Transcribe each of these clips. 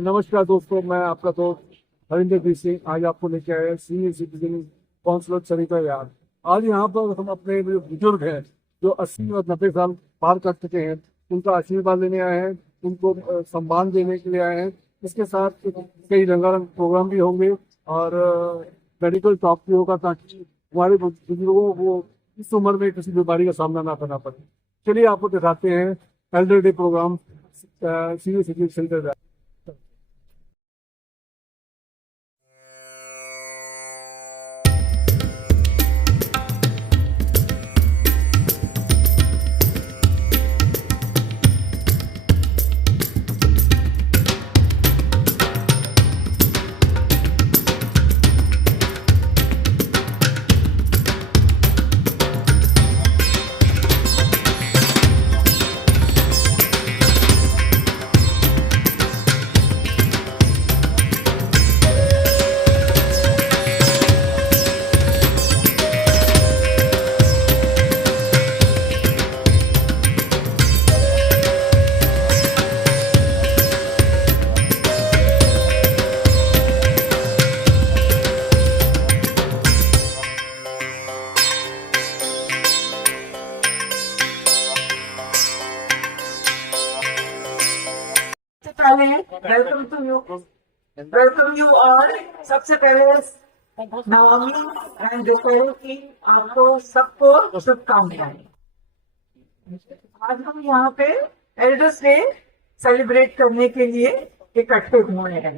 नमस्कार दोस्तों, मैं आपका दोस्त हरिंदर जी सिंह आज आपको लेके आए सीनियर सिटीजन काउंसिलर सरिता यार। आज यहाँ पर हम अपने जो बुजुर्ग हैं जो 80 और 90 साल पार कर चुके हैं उनका आशीर्वाद लेने आए हैं, उनको सम्मान देने के लिए आए हैं। इसके साथ कई रंगारंग प्रोग्राम भी होंगे और मेडिकल टॉक भी होगा ताकि हमारे बुजुर्गों को इस उम्र में किसी बीमारी का सामना ना करना पड़े। चलिए आपको दिखाते हैं elder day program senior citizen centre. Welcome you all. सबसे पहले नवमी एंड दोपहर की आपको सबको शुभकामनाएं। आज हम यहाँ पे एल्डर्स डे सेलिब्रेट करने के लिए इकट्ठे हुए हैं।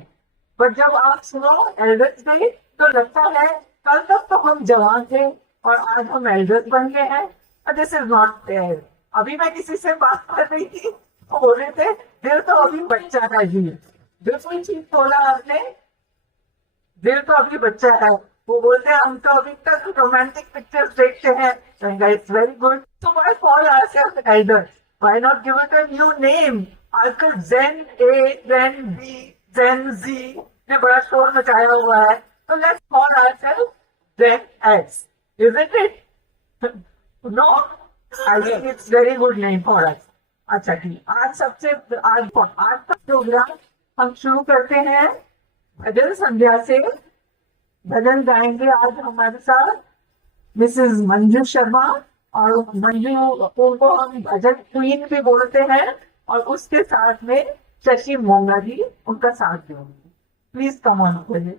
पर जब आप सुनो एल्डर्स डे तो लगता है कल तक तो हम जवान थे और आज हम एल्डर्स बन गए हैं। This is not there. अभी मैं किसी से बात कर रही थी, वो बोल रहे थे दिल तो अभी बच्चा है ही। बिल्कुल ठीक बोला आपने, दिल तो अभी बच्चा है। वो बोलते हैं हम तो अभी तक रोमांटिक पिक्चर्स देखते हैं। It's very good. So why call ourselves elders? Why not give it a new name? आजकल Gen A, Gen B, Gen Z ने बड़ा शोर मचाया हुआ है, तो let's call ourselves Gen X. Isn't it? No, I think it's very good name for us. अच्छा ठीक, आज का प्रोग्राम हम शुरू करते हैं भजन संध्या से। भजन गाएंगे आज हमारे साथ मिसेस मंजू शर्मा, और मंजू को हम भजन क्वीन भी बोलते हैं, और उसके साथ में शशि मोंगा जी उनका साथ देंगे। प्लीज कम ऑन करिए।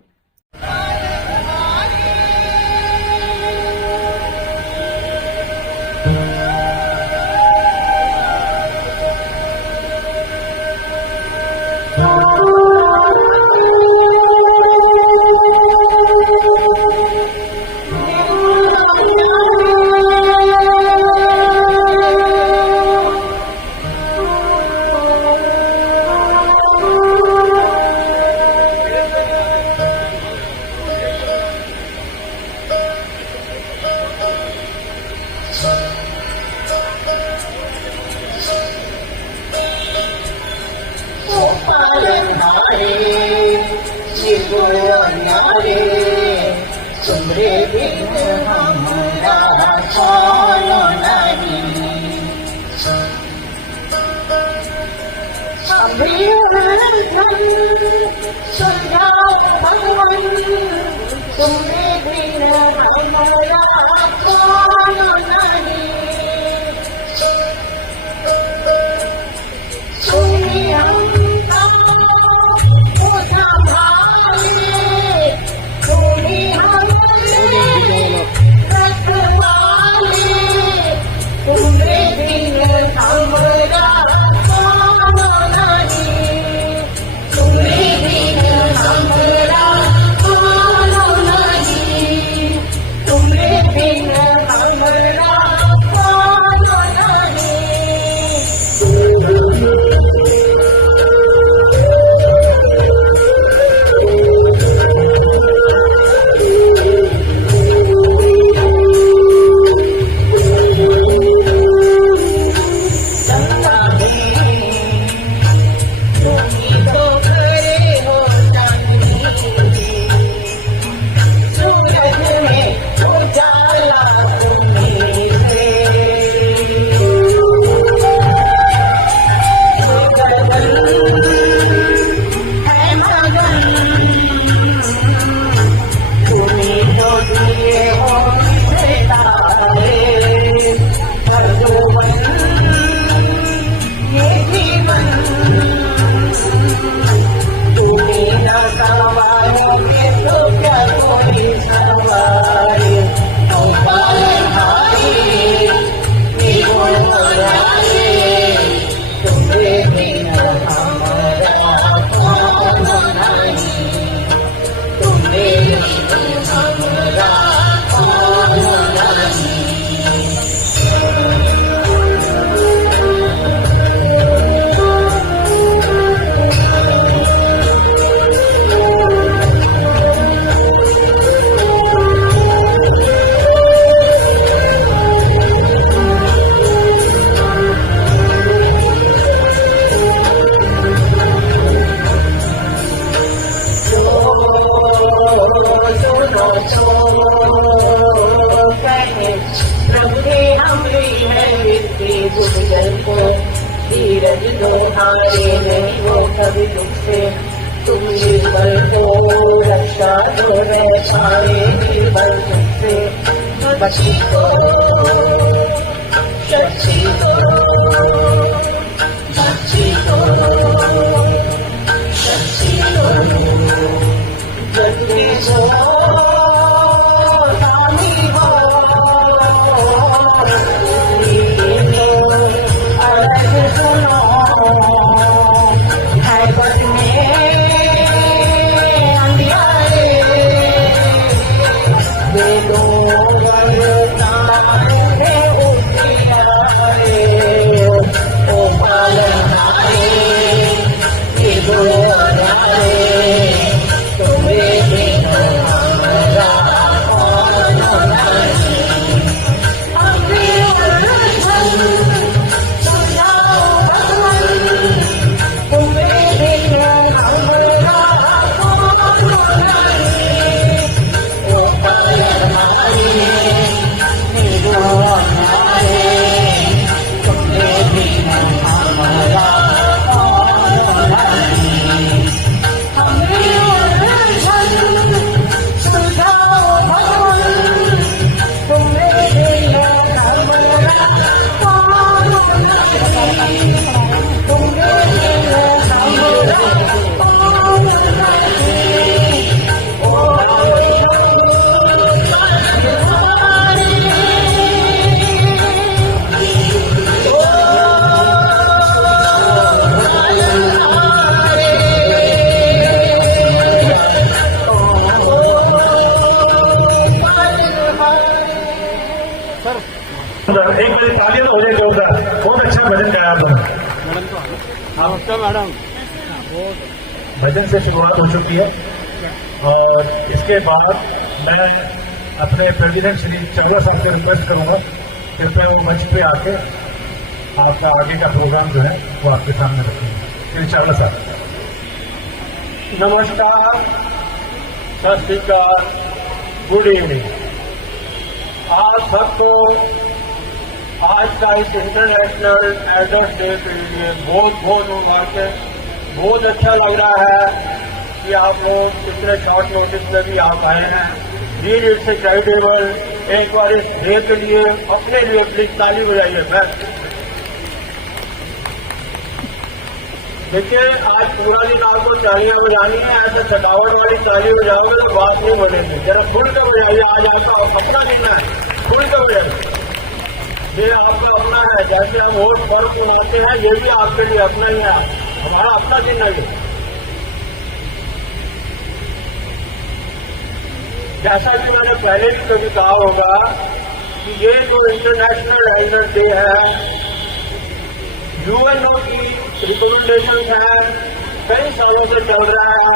तुमरे बिन हमारा कौन नहीं। अभी सुझाओ भगवान, तुमरे बिन हमारा कौन नहीं। तुम्हें हमको संभाले, तुम्हें तुमरे बिन हमारा कौन नहीं। तुमरे बिन हमारा कौन नहीं। तुमरे बिन हमारा रे सारे जीवन से बची को शशि को बची को शशि को जगने सो रानी हो अलग सुनो है बटने अंधियारे बेलो वरदान है उतियारे ओ बालनारे ये गोरारे तुम्हें बिना हमारा कौन नहीं अभी उलझन सुझाओ भगवान तुम्हें बिना हमारा कौन नहीं ओ बालनारे ये गोरारे तुम्हें बिना हमारा कौन नहीं हमें उलझन सुझाओ भगवान तुम्हें बिना हमारा कौन नहीं तुम्हें बिना हमारा कौन नहीं ओ एक बजे तालियां हो जाए जोरदार। बहुत अच्छा भजन गाया आपने। मैडम भजन से शुरुआत हो चुकी है और इसके बाद मैं अपने प्रेसिडेंट श्री चावला साहब से रिक्वेस्ट करूंगा कृपया वो मंच पे आके आपका आगे का प्रोग्राम जो है वो आपके सामने रखेंगे। श्री चावला साहब। नमस्कार, सत श्री अकाल, गुड इवनिंग। आप सबको आज का इस इंटरनेशनल एल्डर्स डे के लिए बहुत बहुत मुबारक। बहुत अच्छा लग रहा है कि आप लोग इतने शॉर्ट नोटिस में भी आप आए हैं। Please it's charitable. एक बार इस डे के लिए अपने लिए प्लीज ताली बजाइए। मैं देखिए, आज पूरा दिन आपको तालियां बजानी है। ऐसे सजावट वाली ताली बजाओगे तो बात नहीं बनेगी। जरा खुल कर बजाइए। आज आपका अपना दिन है, खुल कर बजाइए। ये आपका अपना है। जैसे हम वोट पर्व मनाते हैं, ये भी आपके लिए अपना ही है। हमारा अपना दिन है ये। जैसा कि मैंने पहले भी कभी कहा होगा कि ये जो इंटरनेशनल एल्डर डे है, यूएनओ की रिकमेंडेशन है, कई सालों से चल रहा है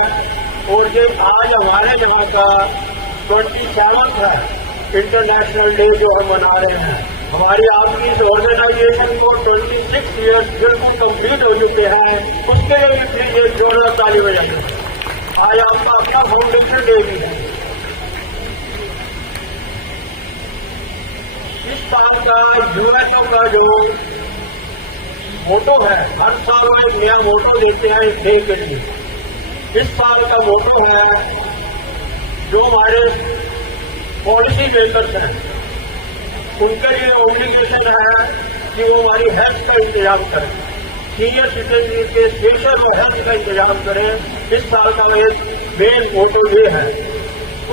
और ये आज हमारे यहाँ का 27th है इंटरनेशनल डे जो हम मना रहे हैं। हमारी आपकी इस ऑर्गेनाइजेशन को 26 ईयर्स बिल्कुल कंप्लीट हो चुके हैं। उसके लिए भी प्लीज एक जोरदार ताली बजाइए। आज आपका अपना फाउंडेशन डे भी है। इस साल का यूएनओ का जो मोटो है, हर साल वो एक नया मोटो देते हैं इस डे के लिए। इस साल का मोटो है, जो हमारे पॉलिसी मेकर्स हैं उनके लिए ऑब्लिगेशन है कि वो हमारी हेल्थ का इंतजाम करें, सीनियर सिटीजन के स्पेशल और हेल्थ का इंतजाम करें। इस साल का एक मेन मोटो ये है।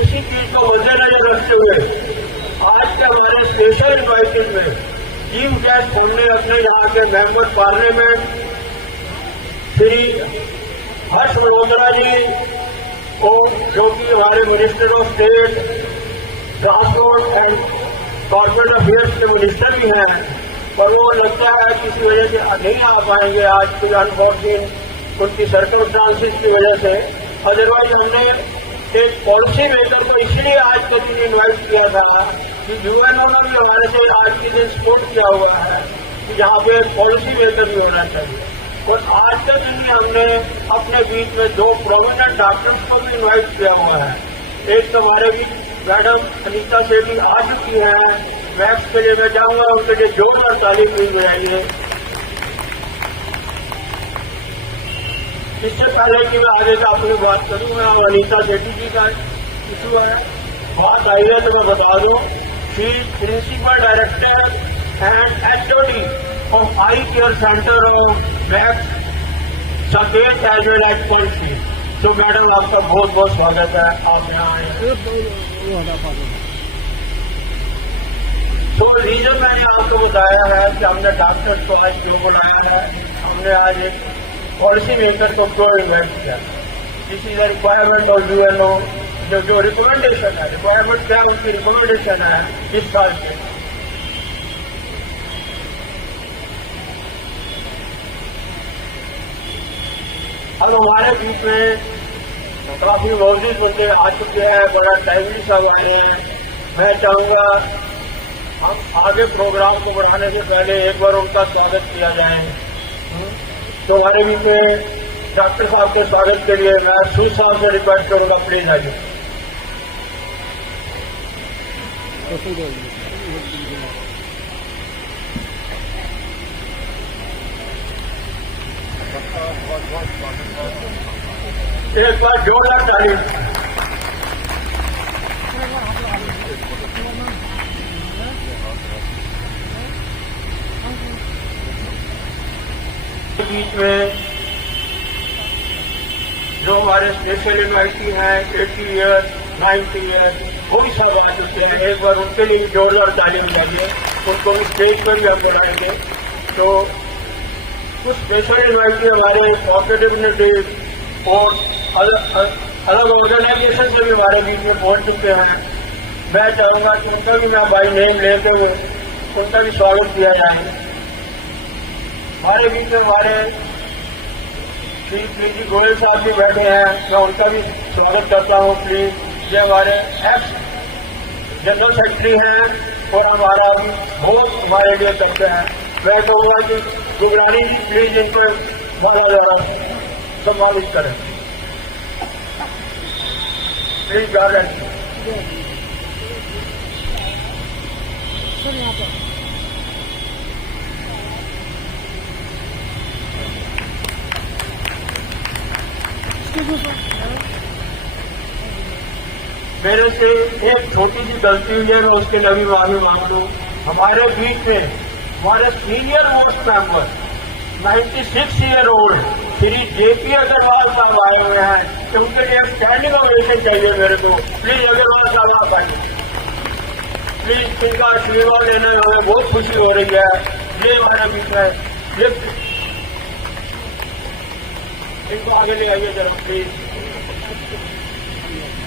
उसी चीज को मद्देनजर रखते हुए आज के हमारे स्पेशल इन्वाइटेड में चीफ गेस्ट हमने अपने यहाँ के मेंबर पार्लियामेंट श्री हर्ष मल्होत्रा जी को, जो कि हमारे minister of state transport and corporate affairs के मिनिस्टर भी हैं, पर वो लगता है किसी वजह से नहीं आ पाएंगे आज की अनफॉर्चुनेट उनकी सर्कमस्टांसिस की वजह से। अदरवाइज हमने एक पॉलिसी मेकर को इसलिए आज के दिन इन्वाइट किया था कि यूएनओ ने भी हमारे से आज के दिन सपोर्ट किया हुआ है कि यहाँ पे पॉलिसी मेकर भी होना चाहिए। और आज के दिन ही हमने अपने बीच में 2 प्रोमिनेंट डॉक्टर्स को भी इन्वाइट किया हुआ है। एक तो हमारे बीच मैडम अनीता सेठी आ चुकी हैं। वैक्स के लिए मैं जाऊंगा, उनके लिए जोरदार ताली प्लीज बजाइए। इससे पहले कि मैं आगे का अपनी बात करूंगा, अनीता सेठी जी का इशू है, बात आई है तो मैं बता दूं कि principal director and HOD of eye care centre of Max Sanket as well as policy. तो मैडम आपका बहुत बहुत स्वागत है, आप यहाँ आए। तो रीजन मैंने आपको बताया है कि हमने डॉक्टर्स को आज क्यों बुलाया है। हमने आज एक पॉलिसी मेकर को क्यों इन्वाइट किया। This is the requirement of UNO. जो रिकमेंडेशन है, रिक्वायरमेंट क्या उनकी रिकमेंडेशन है इस साल के। अब हमारे बीच में काफी मौजूद मुद्दे आ चुके हैं, बड़ा टाइमली सब आए हैं। मैं चाहूंगा हम आगे प्रोग्राम को बढ़ाने से पहले एक बार उनका स्वागत किया जाए। तो हमारे बीच में डॉक्टर साहब के स्वागत के लिए मैं सूद साहब से रिक्वेस्ट करूंगा, प्लीज आइए। एक बार जोरदार ताली। बीच में जो हमारे स्पेशल यूनिवर्सिटी हैं 80 ईयर 90 ईयर वो भी सब आ चुके हैं। एक बार उनके लिए भी जोरदार तालीम चाहिए, उनको भी स्टेज पर भी हम बुलाएंगे। तो कुछ स्पेशल यूनिवर्सिटी हमारे कॉम्पिटिटिव और अलग ऑर्गेनाइजेशन से भी हमारे बीच में पहुंच चुके हैं। मैं चाहूंगा कि उनका भी मैं बाई नेम लेते हुए उनका भी स्वागत किया जाए। हमारे बीच में हमारे श्री पीजी गोयल साहब भी बैठे हैं, मैं उनका भी स्वागत करता हूँ प्लीज। ये हमारे एक्स जनरल सेक्रेटरी हैं और हमारा भी बहुत हमारे लिए करते हैं। मैं कहूँगा कि गुगरानी जी प्लीज इनको माला द्वारा सम्मानित करें प्लीज। गार्डन मेरे से एक छोटी सी गलती हुई है, मैं उसके लिए भी माफी मांग लूं। हमारे बीच में हमारे senior most member 96 year old Shri JP Agarwal sahab आए हुए हैं, तो उनके लिए स्टैंडिंग ओवेशन चाहिए मेरे को। प्लीज अग्रवाल साहब आप आइए प्लीज। इनका आशीर्वाद लेने में हमें बहुत खुशी हो रही है। ये हमारे बीच में इनको आगे ले आइए जरा प्लीज।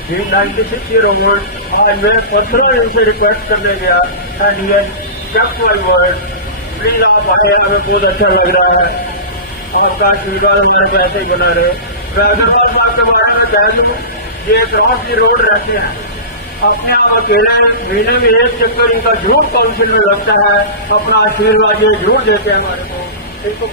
96 ईयर ओल्ड आज मैं पर्सनल इनसे रिक्वेस्ट करने गया एंड ये केप्ट माय वर्ड। प्लीज आप आए, हमें बहुत अच्छा लग रहा है। आपका आशीर्वाद हमारे को ऐसे ही बना रहे। मैं अग्रवाल साहब के बारे में कह दूँ, ये क्रॉस दी रोड रहते हैं, अपने आप अकेले महीने में एक चक्कर इनका जरूर काउंसिल में लगता है। अपना आशीर्वाद ये जरूर देते हैं हमारे को। इनको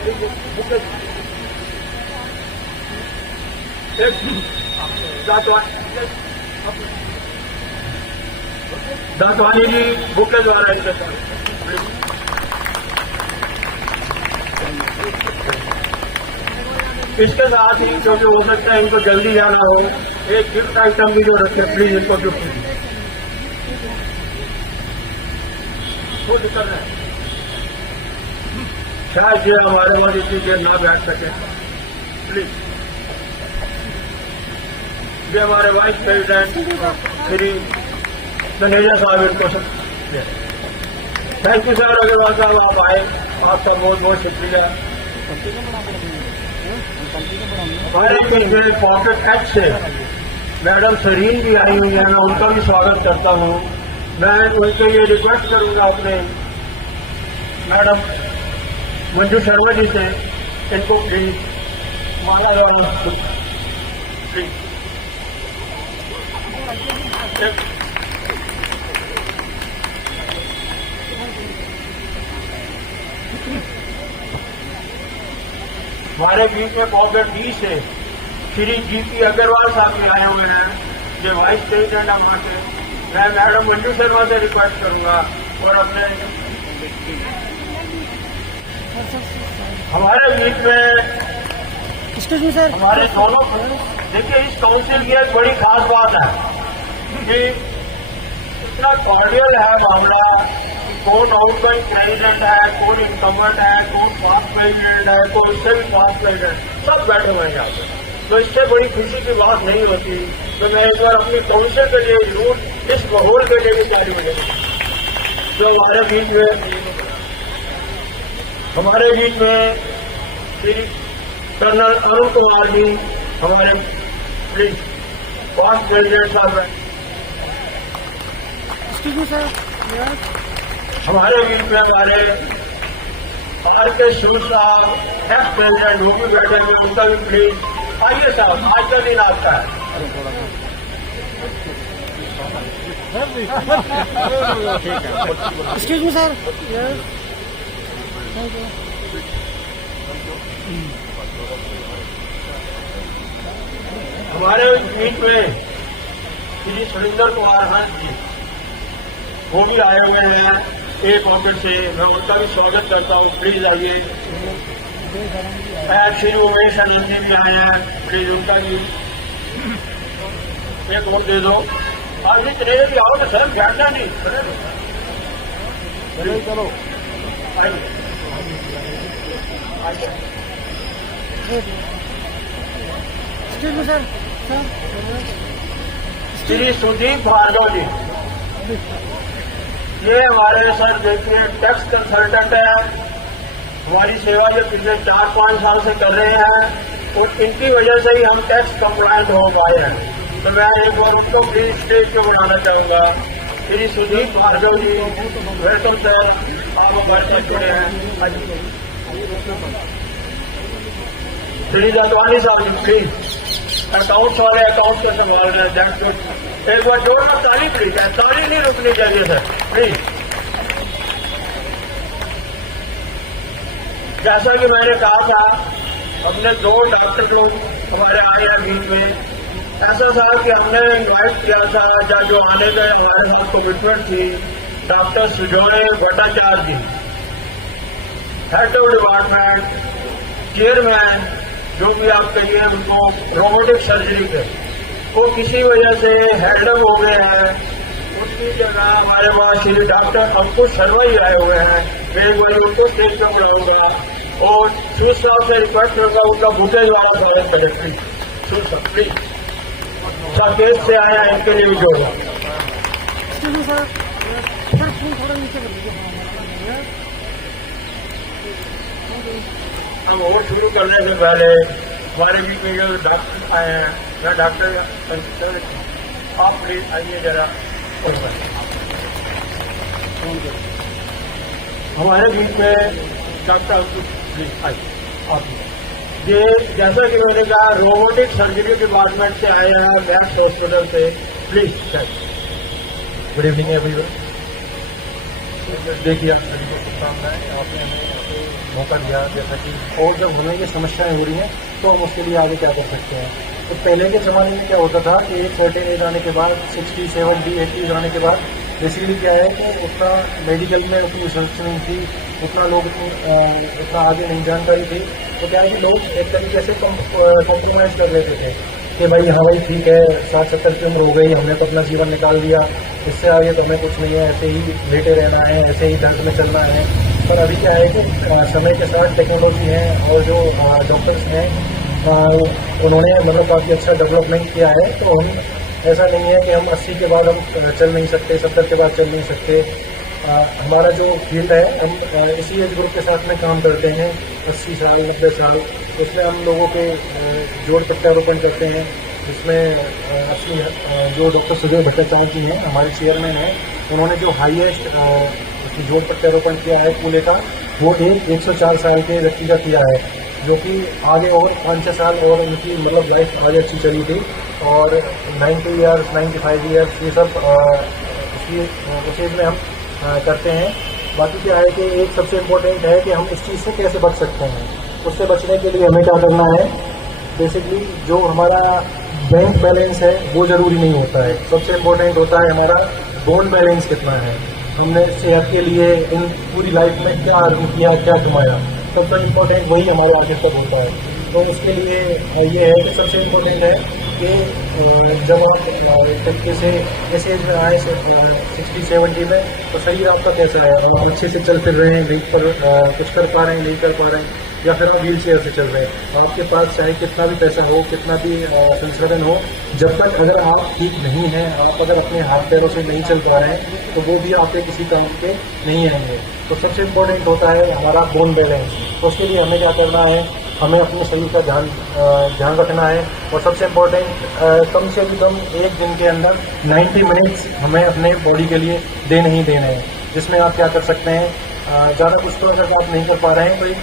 दातवानी जी बुक के द्वारा इनके पास इसके साथ ही क्योंकि हो सकता है इनको जल्दी जाना हो, एक गिफ्ट आइटम भी जो रखे प्लीज इनको गिफ्ट खुद कर रहे हैं। शायद ये हमारे पास इतनी देर ना बैठ सके प्लीज। ये हमारे वाइस प्रेसिडेंट श्री मैनेजर साहब इनको थैंक यू सर। अग्रवाल साहब आप आए, आपका बहुत बहुत शुक्रिया। हमारे पॉकेट एक्ट से मैडम सरीन भी आई हुई है, मैं उनका भी स्वागत करता हूँ। मैं उनके लिए रिक्वेस्ट करूंगा अपने मैडम मंजू शर्मा जी से, इनको प्लीज माला द्वारा प्लीज। हमारे बीच में पॉकेट डी से श्री जीपी अग्रवाल साहब भी आए हुए हैं, जो वाइस प्रेसिडेंट नंबर से। मैं मैडम मंजू शर्मा से रिक्वेस्ट करूंगा और अपने हमारे बीच में सर हमारे दोनों देखिए इस काउंसिल की एक बड़ी खास बात है कि इतना कॉर्डियल है मामला, कौन आउटगोइंग प्रेसिडेंट है, कौन इनकम्बेंट है, कौन पास्ट प्रेसिडेंट है, कौन उससे भी पास्ट प्रेसिडेंट, सब बैठे हुए हैं यहाँ पे। तो इससे बड़ी खुशी की बात नहीं होती। तो मैं एक बार अपनी काउंसिल के लिए जरूर इस माहौल के लिए भी तारीफ करूंगा। जो हमारे बीच में श्री कर्नल अरुण कुमार जी हमारे प्लीज पास्ट प्रेसिडेंट साहब हैं। हमारे बीच में हमारे आर.के. सूद साहब एक्स प्रेसिडेंट वो भी बैठे हुए, उनका भी प्लीज आइए साहब, आज का दिन आपका है। Excuse me sir. हमारे बीच में श्री सुरेंद्र कुमार हंस जी वो भी आए हुए हैं एक ऑफिस से, मैं उनका भी स्वागत करता हूँ, प्लीज आइए। श्री उमेश आनंद जी भी आए हैं, प्लीज उनका भी एक वोट दे दो। आज इतने भी आओ तो सर बैठना नहीं, चलो excuse me sir. Shri Sudeep Bhargava ji, ये हमारे सर देखिए टैक्स कंसल्टेंट है, हमारी सेवा ये पिछले 4-5 साल से कर रहे हैं और इनकी वजह से ही हम टैक्स कंप्लायंट हो पाए हैं। तो मैं एक बार उनको प्लीज स्टेज पे बुलाना चाहूंगा। श्री सुदीप भार्गव जी, वेलकम सर, आप हमारे साथ जुड़े हैं। श्री जादवानी साहब जी प्लीज, अकाउंट्स वाले अकाउंट को संभाल रहे हैं, दैट्स गुड। एक बार जोरदार ताली प्लीज, ताली नहीं रुकनी चाहिए सर प्लीज। जैसा कि मैंने कहा था, हमने 2 डॉक्टर लोग हमारे आए हैं बीच में। ऐसा था कि हमने इन्वाइट किया था, या जो आने गए हमारे साथ कमिटमेंट थी, doctor Sujoy Bhattacharya ji, head of department, chairman, जो भी आप कहिए उनको, रोबोटिक सर्जरी के, वो किसी वजह से हेडअप हो गए हैं। उनकी जगह हमारे पास श्री डॉक्टर अंकुश शर्मा ही आए हुए हैं। मैं एक बार उनको स्टेज पर बुलाऊंगा और सूद साहब से रिक्वेस्ट करूंगा उनका फुटेज वाला स्वागत करें प्लीज। सूद साहब प्लीज, साकेत से आया है, इनके लिए भी जोड़ना। Excuse me sir. Sir phone थोड़ा नीचे कर लीजिए। हम और शुरू करने से पहले हमारे बीच में जो डॉक्टर आए हैं, मैं डॉक्टर आप प्लीज आइए जरा। हमारे बीच में डॉक्टर प्लीज आइए आप। ये जैसा कि मैंने कहा, रोबोटिक सर्जरी डिपार्टमेंट से आए हैं, मैक्स हॉस्पिटल से, please sir. Good evening everyone. देखिए आपने हमें मौका दिया, जैसा कि और जब हमें ये समस्याएं हो रही हैं तो हम उसके लिए आगे क्या कर सकते हैं। तो पहले के ज़माने में क्या होता था कि एक सर्टेन एज आने के बाद 60, 70, 80 आने के बाद बेसिकली क्या है कि उतना मेडिकल में उतनी रिसर्च नहीं थी, उतना लोग उतना आगे नहीं जानकारी थी। तो क्या है कि लोग एक तरीके से कॉम्प्रोमाइज़ कर लेते थे कि भाई हाँ भाई ठीक है, 60-70 की उम्र हो गई, हमने तो अपना जीवन निकाल दिया, इससे आगे तो हमें कुछ नहीं है, ऐसे ही लेटे रहना है, ऐसे ही दर्द में चलना है। पर अभी क्या है कि समय के साथ टेक्नोलॉजी है और जो डॉक्टर्स हैं उन्होंने मतलब काफ़ी अच्छा डेवलपमेंट किया है। तो हम ऐसा नहीं है कि हम 80 के बाद हम चल नहीं सकते, 70 के बाद चल नहीं सकते। हमारा जो फील्ड है, हम इसी एज ग्रुप के साथ में काम करते हैं, 80 साल 90 साल। इसमें हम लोगों के जोड़ प्रत्यारोपण करते हैं, जिसमें असली जो डॉक्टर सुजय भट्टाचार्य जी हैं, हमारे चेयरमैन हैं, उन्होंने जो हाईएस्ट जोड़ प्रत्यारोपण किया है कूल्हे का, वो 104 साल के व्यक्ति का किया है, जो कि आगे और 5-6 साल और इनकी मतलब लाइफ आगे अच्छी चली थी। और 90 ईयर्स 95 ईयर्स ये सब उस एज में हम करते हैं। बाकी क्या है कि एक सबसे इम्पोर्टेंट है कि हम इस चीज़ से कैसे बच सकते हैं। उससे बचने के लिए हमें क्या करना है, बेसिकली जो हमारा बैंक बैलेंस है वो ज़रूरी नहीं होता है, सबसे इम्पोर्टेंट होता है हमारा बोन बैलेंस कितना है, हमने सेहत के लिए इन पूरी लाइफ में क्या अर्न किया, क्या कमाया। सबसे इम्पोर्टेंट वही हमारे आगे तक होता है। तो इसके लिए ये है कि सबसे इम्पोर्टेंट है कि जब आप एक तरीके से इस एज में आए 60-70 में, तो शरीर आपका कैसा है? आप अच्छे से चल फिर रहे हैं, कहीं पर कुछ कर पा रहे हैं, नहीं कर पा रहे हैं, या फिर आप व्हील चेयर से चल रहे हैं? और आपके पास चाहे कितना भी पैसा हो, कितना भी संसाधन हो, जब तक अगर आप ठीक नहीं हैं, आप अगर अपने हाथ पैरों से नहीं चल पा रहे हैं, तो वो भी आपके किसी काम के नहीं आएंगे। तो सबसे इम्पोर्टेंट होता है हमारा बोन बैलेंस। तो उसके लिए हमें क्या करना है? हमें अपने शरीर का ध्यान रखना है, और सबसे इम्पोर्टेंट कम से कम एक दिन के अंदर 90 मिनट्स हमें अपने बॉडी के लिए देने ही देने हैं, जिसमें आप क्या कर सकते हैं, ज़्यादा कुछ तो अगर आप नहीं कर पा रहे हैं तो एक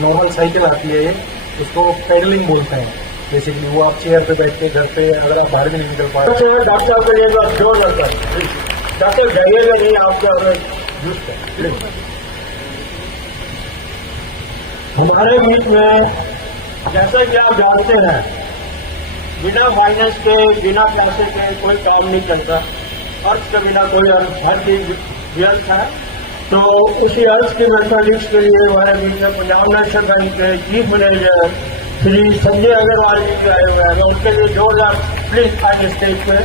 नॉर्मल साइकिल आती है, उसको पेडलिंग बोलते हैं बेसिकली। वो आप चेयर पे बैठ के घर पे, अगर आप बाहर भी नहीं निकल पा रहे हैं, डॉक्टर साहब के लिए आप जोर लगता है, डॉक्टर जाइएगा नहीं आपके हमारे बीच में, जैसा कि आप जानते हैं, बिना फाइनेंस के, बिना पैसे के कोई काम नहीं चलता। अर्थ के बिना कोई अर्थ, हर चीज व्यर्थ है। तो उसी अर्थ के मैथमेटिक्स के लिए हमारे बीच में पंजाब नेशनल बैंक के चीफ मैनेजर श्री संजय अग्रवाल जी के आए हुए हैं। मैं उनके लिए जोरदार प्लीज आए स्टेज पे।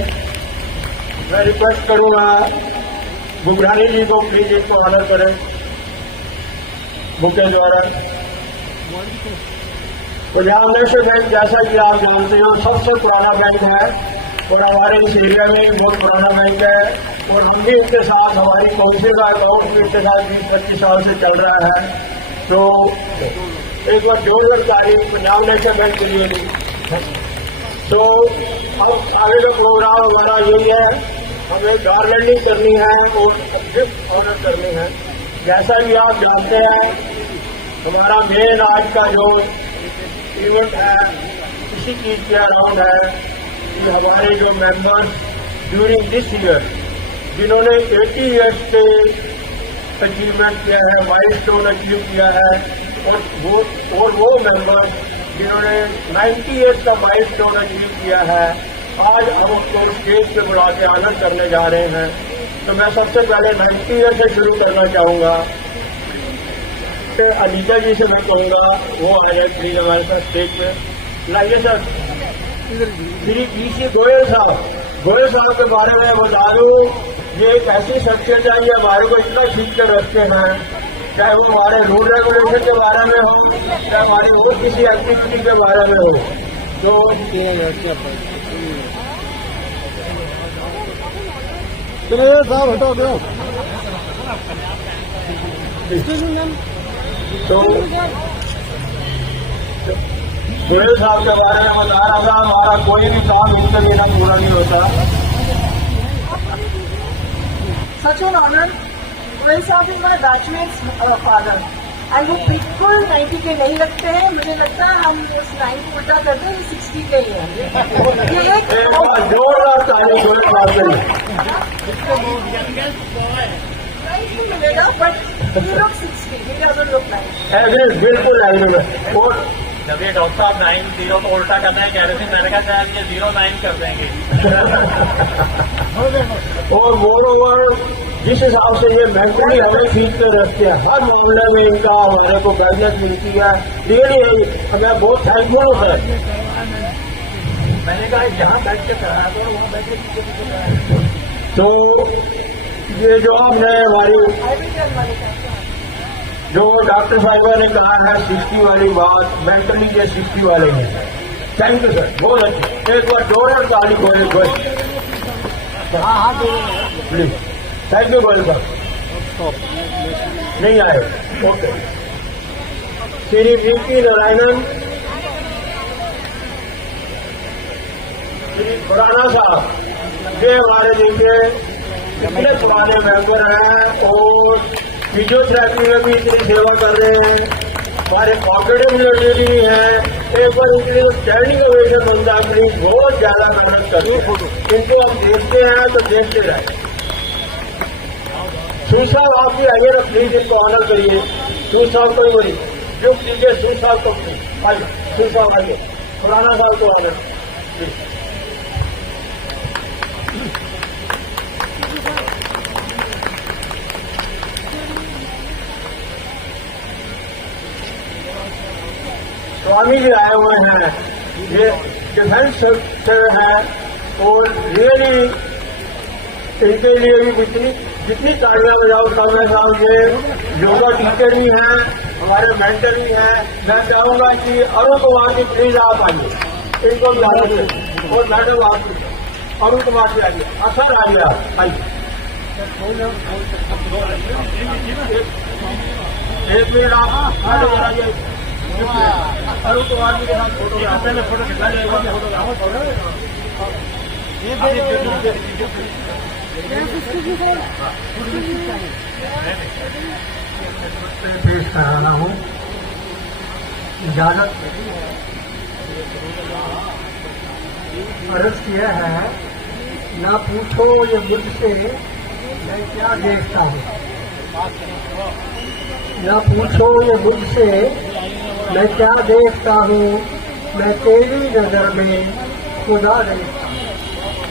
मैं रिक्वेस्ट करूंगा बुबरानी जी को प्लीज इसको ऑनर करें बुके द्वारा। पंजाब नेशनल बैंक, जैसा कि आप जानते हो, सबसे पुराना बैंक है और हमारे इस एरिया में भी बहुत पुराना बैंक है, और हम भी इनके साथ, हमारी काउंसिल का अकाउंट भी इनके साथ 20-25 साल से चल रहा है। तो एक बार जोरदार तारीफ पंजाब नेशनल बैंक के लिए भी। तो अब आगे का प्रोग्राम हमारा यही है, हमें गारलैंडिंग करनी है और गिफ्ट ऑर्डर करनी है। जैसा कि आप जानते हैं, हमारा मेन आज का जो इवेंट है इसी चीज के अराउंड है कि हमारे जो मेंबर्स ड्यूरिंग दिस ईयर जिन्होंने 80 ईयर्स के अचीवमेंट किया है, माइलस्टोन अचीव किया है, और वो मेंबर्स जिन्होंने 90 ईयर्स का माइलस्टोन अचीव किया है, आज हम उसको स्टेज पे बुला के आनंद करने जा रहे हैं। तो मैं सबसे पहले 90 ईयर से शुरू करना चाहूंगा। अनीता जी से मैं कहूँगा वो आ जाए प्लीज हमारे साथ स्टेज पे। लाइए सर, श्री पीसी गोयल साहब के बारे में बता दूं, ये एक ऐसी शख्सियत है, ये हमारे को इतना खींच कर रखते हैं, चाहे वो हमारे रूल रेगुलेशन के बारे में हो, चाहे हमारी और किसी एक्टिविटी के बारे में हो। तो साहब हटा दो। तो गोयल साहब के बारे में बता रहा था, हमारा कोई भी काम इनके बिना पूरा नहीं होता। Such an honor. Goyal साहब is my batchmates father, and वो बिल्कुल 90 के नहीं लगते हैं। मुझे लगता है हम इस लाइन को उल्टा करते हैं, 60 के ही हैं। ये एक बार जोरदार ताली गोयल साहब के लिए। मिलेगा, but he looks 60, he doesn't look 90. Agree, बिल्कुल एग्री। और जब ये डॉक्टर साहब 90 को उल्टा करना है कह रहे थे, मैंने कहा शायद ये 09 कर देंगे। और मोर ओवर जिस हिसाब से ये मेंटली हमें खींच कर रखते हैं, हर मामले में इनका हमारे को गाइडेंस मिलती है, रियली हमें बहुत थैंकफुल होता है। मैंने कहा यहाँ बैठ के कराया तो वहाँ बैठ के। तो ये जो आपने हमारी जो डॉक्टर साहिबा ने कहा है 60 वाली बात, मेंटली ये 60 वाले हैं। थैंक यू सर, बहुत अच्छी। एक बार जोरदार ताली Goyal please. Thank you Goyal साहब। नहीं आए, ओके। श्री वीपी नारायणन, श्री खुराना साहब, ये हमारे देखिए इतने पुराने मेंबर हैं और फिजियोथेरेपी में भी इतनी सेवा कर रहे हैं, हमारे कॉग्निटिव लीडर भी हैं। एक बार इनके लिए स्टैंडिंग ओवेशन बनता है, प्लीज, बहुत ज्यादा मेहनत करते हैं। इनको आप देखते हैं तो देखते रहे। सूद साहब आप भी आइए ना प्लीज, इनको ऑनर करिए। सूद साहब को वही जो कीजिए, सूद साहब को आइए, सूद साहब आइए, पुराना साल को ऑनर प्लीज। स्वामी जी आए हुए हैं, ये डिफेंस से है और रियली इनके लिए भी जितनी तालियां बजाओ सब मैं चाहूँ, ये योगा टीचर भी हैं, हमारे मेंटर भी हैं। मैं चाहूंगा कि अरुण कुमार की प्लीज आप आइए, इनको भी आगे और मैडम आप अरुण कुमार से आइए, असर आइए, आप आइए। एक मिनट आप आगे आइए, अरुण कुमार जी के साथ फोटो पेश कर रहा हूँ। इजाजत अर्ज किया है, ना पूछो ये मुझसे मैं क्या देखता हूँ, ना पूछो ये मुझसे मैं क्या देखता हूँ, मैं तेरी नजर में खुदा देखता हूँ।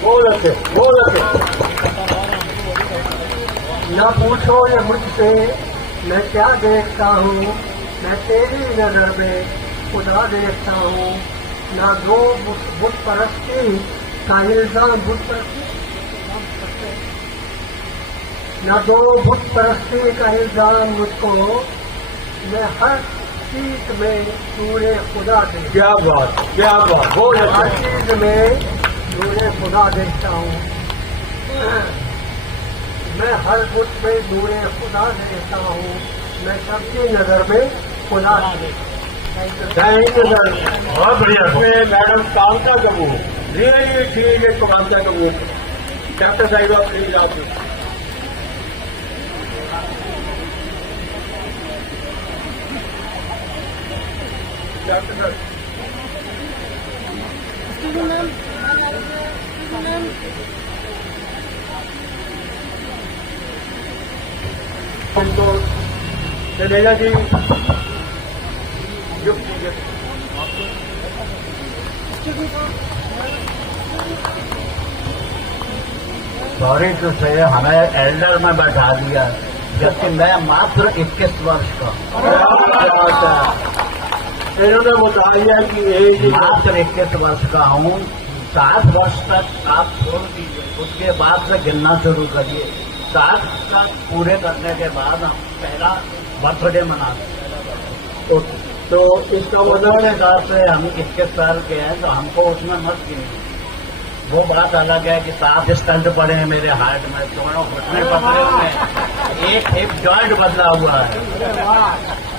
बोल रखे। न पूछो ये मुझसे मैं क्या देखता हूँ, मैं तेरी नजर में खुदा देखता हूँ। न दो बुत परस्ती का इल्जाम न दो बुत परस्ती का इल्जाम मुझको, मैं हर चीज में नूरे खुदा देखता क्या बात, क्या बात, बोल हूँ, हर रखे। चीज में नूरे खुदा देखता हूँ। मैं हर बुत में नूरे खुदा देखता हूँ, मैं सबकी नजर में खुदा देखता हूँ। थैंक यू सर, बहुत बढ़िया। मैडम कामता कपूर, रियली ठीक है, कामता कपूर। डॉक्टर साहिबा प्लीज आप डॉक्टर सर उनको चलेगा जी गिफ्ट सॉरी टू से हमें एल्डर में बैठा दिया, जबकि मैं मात्र 21 वर्ष का इन्होंने बता दिया कि एज मात्र 21 वर्ष का हूँ। 60 वर्ष तक आप छोड़ दीजिए, उसके बाद से गिनना शुरू करिए। 60 तक पूरे करने के बाद हम पहला बर्थडे मनाते हैं। तो इसका उन्होंने मतलब हिसाब से हम 21 साल के हैं, तो हमको उसमें मत गिनिए। वो बात अलग है कि 7 स्टंट पड़े हैं मेरे हार्ट में, दोनों घुटने पकड़े हुए हैं, एक हिप जॉइंट बदला हुआ है,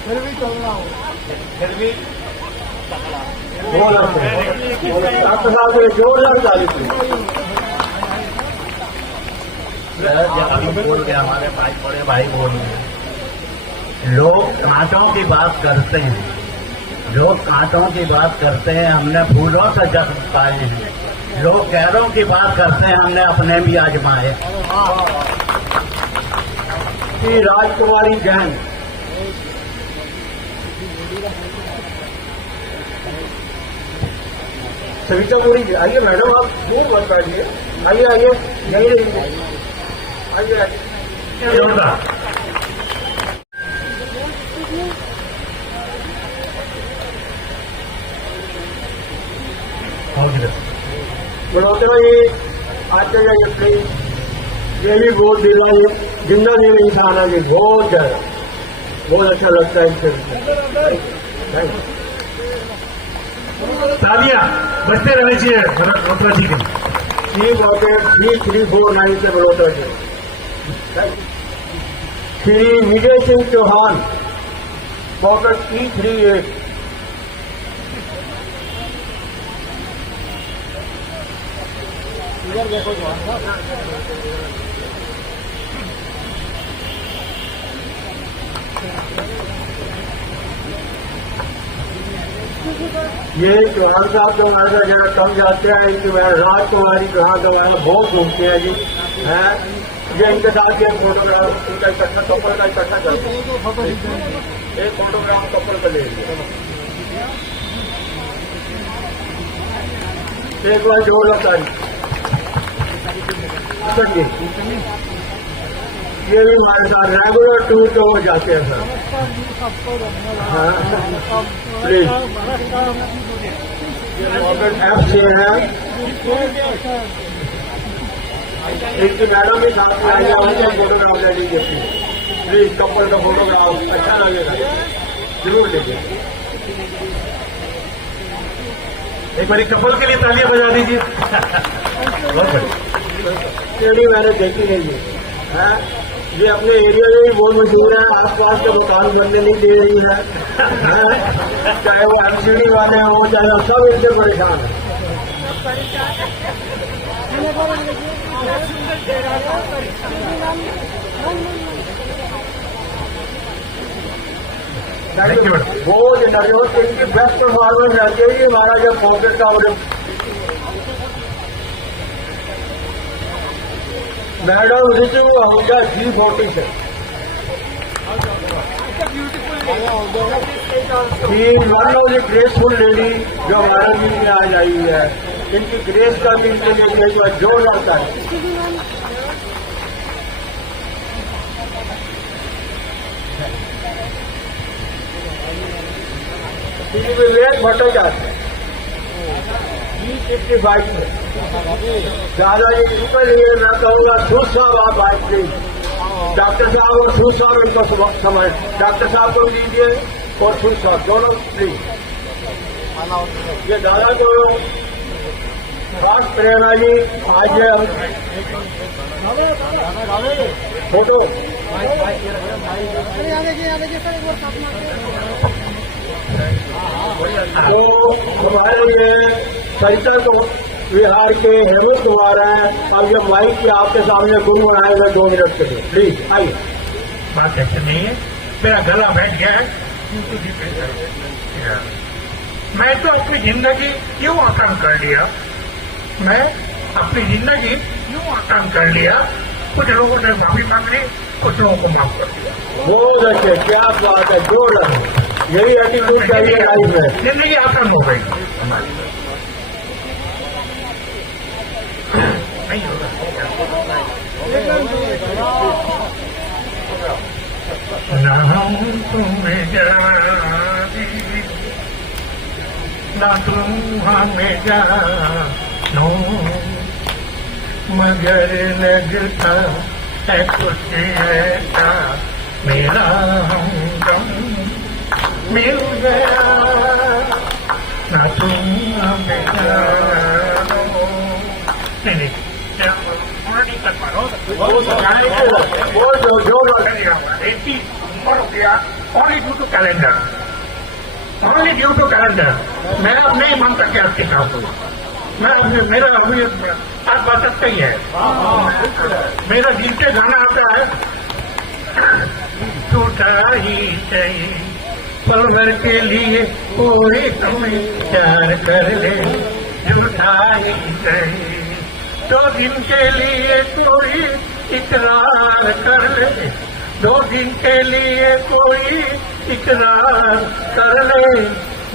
फिर भी बोल रखे। डॉक्टर साहब ने जोरदार ताली दी। जब अभी बोल गए हमारे भाई, बड़े भाई बोल गए, लोग कांटों की बात करते हैं, लोग कांटों की बात करते हैं, हमने फूलों से जख्म पाए हैं। लोग कैरों की बात करते हैं, हमने अपने भी आजमाए। कि राजकुमारी जैन सविता पूरी, आइए मैडम, आप दूर मत बैठिए, आइए आइए, यहीं रहिए, आइए आइए। मल्होत्रा जी आज का ये प्लीज, ये भी बहुत देवा, ये जिंदा दिल इंसान है जी, बहुत ज्यादा, बहुत अच्छा लगता है इससे। तालियां बजते रहनी चाहिए मल्होत्रा जी के। 3.3349 से मल्होत्रा जी। Shri Vijay Singh Chauhan pocket E38। ये चौहान साहब तो हमारे साथ जरा कम जाते हैं, इनके मैं राजकुमारी कहाँ का बहुत घूमते हैं जी, हैं ये इनके साथ ये फोटोग्राफ, इनका इकट्ठा कपल का इकट्ठा करते हैं, एक फोटोग्राफ कपल का ले लिया। एक बार जोर लगता है ये भी हमारे साथ रेगुलर टूर पे हो जाते हैं सर। हाँ प्लीज ऐप से है, इनकी मैडम भी साथ में आएंगे, उनका फोटोग्राफ ले लीजिए प्लीज, कपल का फोटोग्राफ अच्छा लगेगा, जरूर लीजिए। एक बार कपल के लिए तालियां बजा दीजिए। बहुत बढ़िया। एडी मैंने देखी नहीं है, ये अपने एरिया में भी बहुत मशहूर है, आसपास के मकान बनने नहीं दे रही है, चाहे वो एमसीडी वाले हो, चाहे वो सब इनसे परेशान है। वो इनकी बेस्ट परफॉर्मेंस रहती है, हमारा जब पॉकेट का मैडम ऋतु आहूजा G40 से one of the graceful lady जो हमारे बीच में आज आई है, इनकी ग्रेस का भी इनके लिए जो जोर रहता है। विवेक भट्टाचार्य G55 में दादाजी ऊपर लिए मैं कहूँगा सूद साहब आप आए प्लीज, डॉक्टर साहब और सूद साहब इनको समय, डॉक्टर साहब को दीजिए और सूद साहब दोनों प्लीज। ये दादा को खास प्रेरणा जी आज फोटो तो हमारे लिए सरिता को बिहार के हेमंत कुमार हैं, और ये माइक की आपके सामने गुनगुनाए हुए 2 मिनट के लिए प्लीज आइए। बात ऐसे नहीं है, मेरा गला बैठ गया है। मैं तो अपनी जिंदगी क्यों आसान कर लिया, मैं अपनी जिंदगी क्यों आसान कर लिया। कुछ लोगों ने माफी मांग ली, कुछ लोगों को माफ कर दिया। बहुत अच्छे, क्या बात है, जोर यही एटीट्यूड चाहिए लाइफ में। जिंदगी आसान हो गई हमारी, नहीं होगा। ना हम तुम्हें जानी, ना तुम हमें जानो, मगर लगता है कुछ ऐसा मेरा हमदम मिल गया, ना तुम हमें जानो। नहीं नहीं कर पा रहा only due to calendar, only due to calendar. मैं अब नहीं मन तक क्या सीखा हूँ, मैं मेरा अभी आज बात सकता ही है, मेरा दिल से गाना आता है, टूटा ही चाहिए पल भर के लिए कोई समय प्यार कर ले, झूठा ही चाहिए 2 दिन के लिए कोई इकरार कर ले, 2 दिन के लिए कोई इकरार कर ले,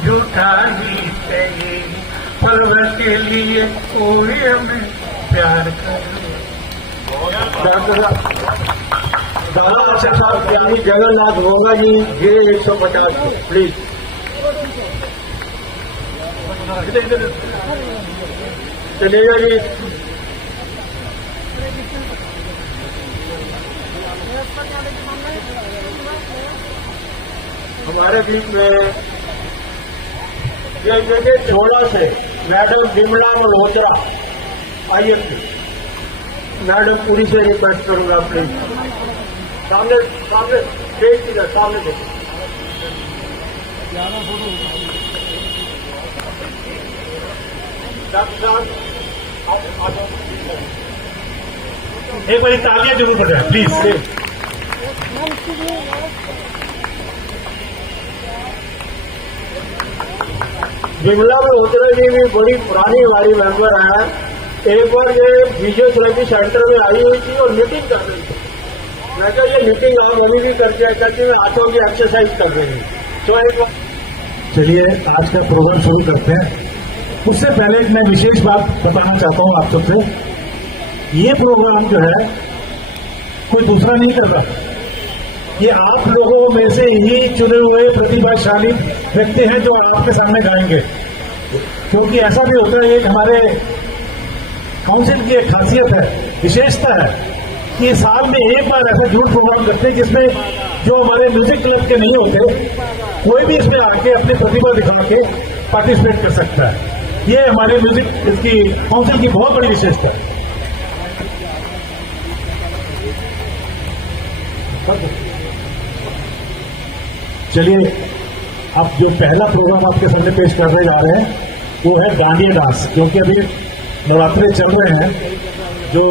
झूठा ही चाहिए पल भर के लिए कोई हमें प्यार कर ले। दादा अक्षर साहब यानी जगन्नाथ होगा जी गिरे 150 प्लीज। चलिएगा जी। हमारे बीच में ये जगह छोड़ा से मैडम विमला मल्होत्रा आइए प्लीज। मैडम पूरी से रिक्वेस्ट करूंगा प्लीज, सामने सामने स्टेज की सामने देखिए। डॉक्टर साहब एक बार तालियां जरूर बजाएं प्लीज। विमला मल्होत्रा जी भी बड़ी पुरानी हमारी मेंबर है। एक बार ये फिजियोथेरेपी सेंटर में आई हुई थी और मीटिंग कर रही थी। मैं कहा ये मीटिंग आप अभी भी करके करके हाथों की एक्सरसाइज कर रही तो एक बार। चलिए आज का प्रोग्राम शुरू करते हैं। उससे पहले मैं विशेष बात बताना चाहता हूं आप सबसे, ये प्रोग्राम जो है कोई दूसरा नहीं कर रहा, ये आप लोगों में से ही चुने हुए प्रतिभाशाली व्यक्ति हैं जो आपके सामने गाएंगे। क्योंकि ऐसा भी होता है, एक हमारे काउंसिल की एक खासियत है, विशेषता है कि साल में एक बार ऐसा जरूर प्रोग्राम करते हैं जिसमें जो हमारे म्यूजिक क्लब के नहीं होते, कोई भी इसमें आके अपनी प्रतिभा दिखा के पार्टिसिपेट कर सकता है। ये हमारे म्यूजिक इसकी काउंसिल की बहुत बड़ी विशेषता है। चलिए, अब जो पहला प्रोग्राम आपके सामने पेश करने जा रहे हैं वो है डांडिया डांस, क्योंकि अभी नवरात्रे चल रहे हैं। जो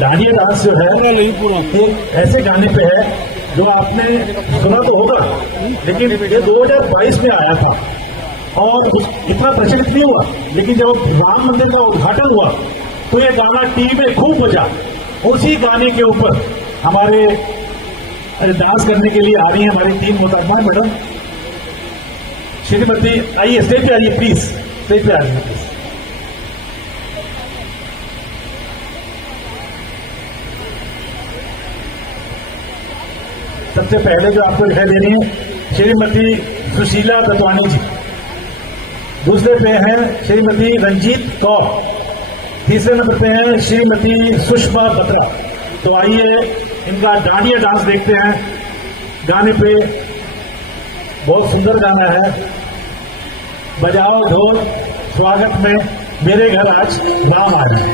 डांडिया डांस जो है एक ऐसे गाने पे है जो आपने सुना तो होगा, लेकिन ये 2022 में आया था और इतना प्रचलित नहीं हुआ, लेकिन जब राम मंदिर का उद्घाटन हुआ तो ये गाना टीवी में खूब बजा। उसी गाने के ऊपर हमारे डांस करने के लिए आ रही है हमारी टीम मोहतरमा मैडम श्रीमती, आइए स्टेज पे आइए प्लीज, स्टेज पे आइए प्लीज। सबसे पहले जो आपको दिखाई दे रही है श्रीमती सुशीला दतवानी जी, दूसरे पे हैं श्रीमती रंजीत कौर, तीसरे नंबर पे हैं श्रीमती सुषमा बत्रा। तो आइए इनका डांडिया डांस देखते हैं। गाने पे बहुत सुंदर गाना है, बजाओ ढोल स्वागत में मेरे घर आज राम आ रहे हैं।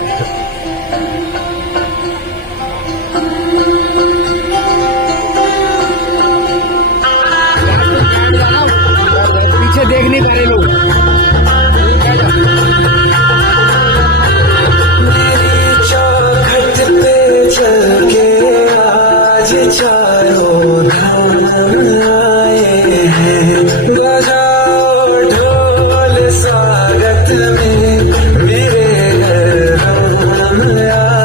पीछे देख नहीं पा रहे लोग। चौखट पे चल के आज चारों धाम आए हैं, बजाओ ढोल स्वागत में मेरे घर राम आए।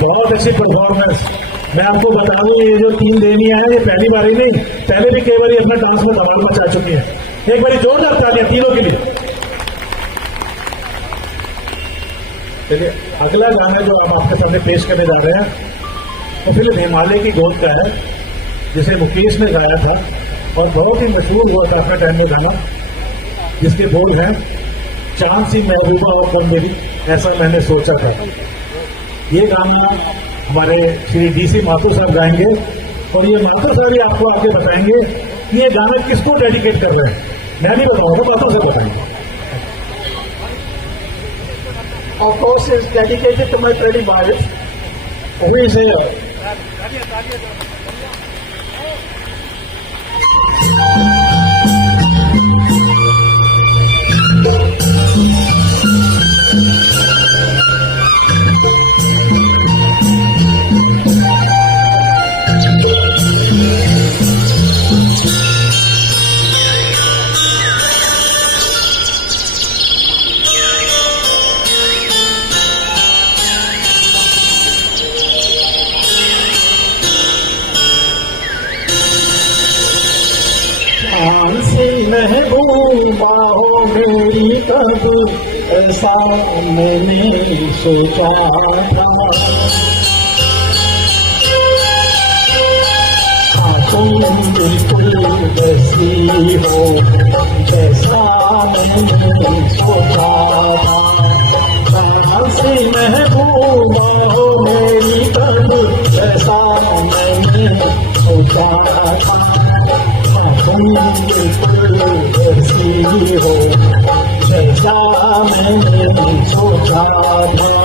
बहुत अच्छी परफॉर्मेंस। मैं आपको बता दूं, ये जो 3 देवियां हैं ये पहली बार ही नहीं, पहले भी कई बार अपना डांस में धमाल मचा चुकी है। एक बार जोरदार तालियां तीनों के लिए। चलिए अगला गाना जो आप आपके सामने पेश करने जा रहे हैं वो फिल्म हिमालय की गोद का है, जिसे मुकेश ने गाया था और बहुत ही मशहूर हुआ था अपने टाइम में गाना, जिसके बोल हैं चांद सी महबूबा और कौन मेरी ऐसा मैंने सोचा था। ये गाना हमारे श्री DC माथुर साहब गाएंगे और ये माथुर साहब ही आपको आके बताएंगे कि ये गाना किसको डेडिकेट कर रहे हैं। मैं नहीं बताऊंगा, माथुर साहब बताएंगे। Of course, is dedicated to my pretty wife, who is here. महबूबा हो मेरी कब ऐसा मैंने सोचा था। तुम बिल्कुल वैसी हो जैसा मैंने सोचा था। से महबूबा हो मेरी कब ऐसा मैंने सोचा था। तुम बिल्कुल ऐसी हो जैसा मैंने सोचा था।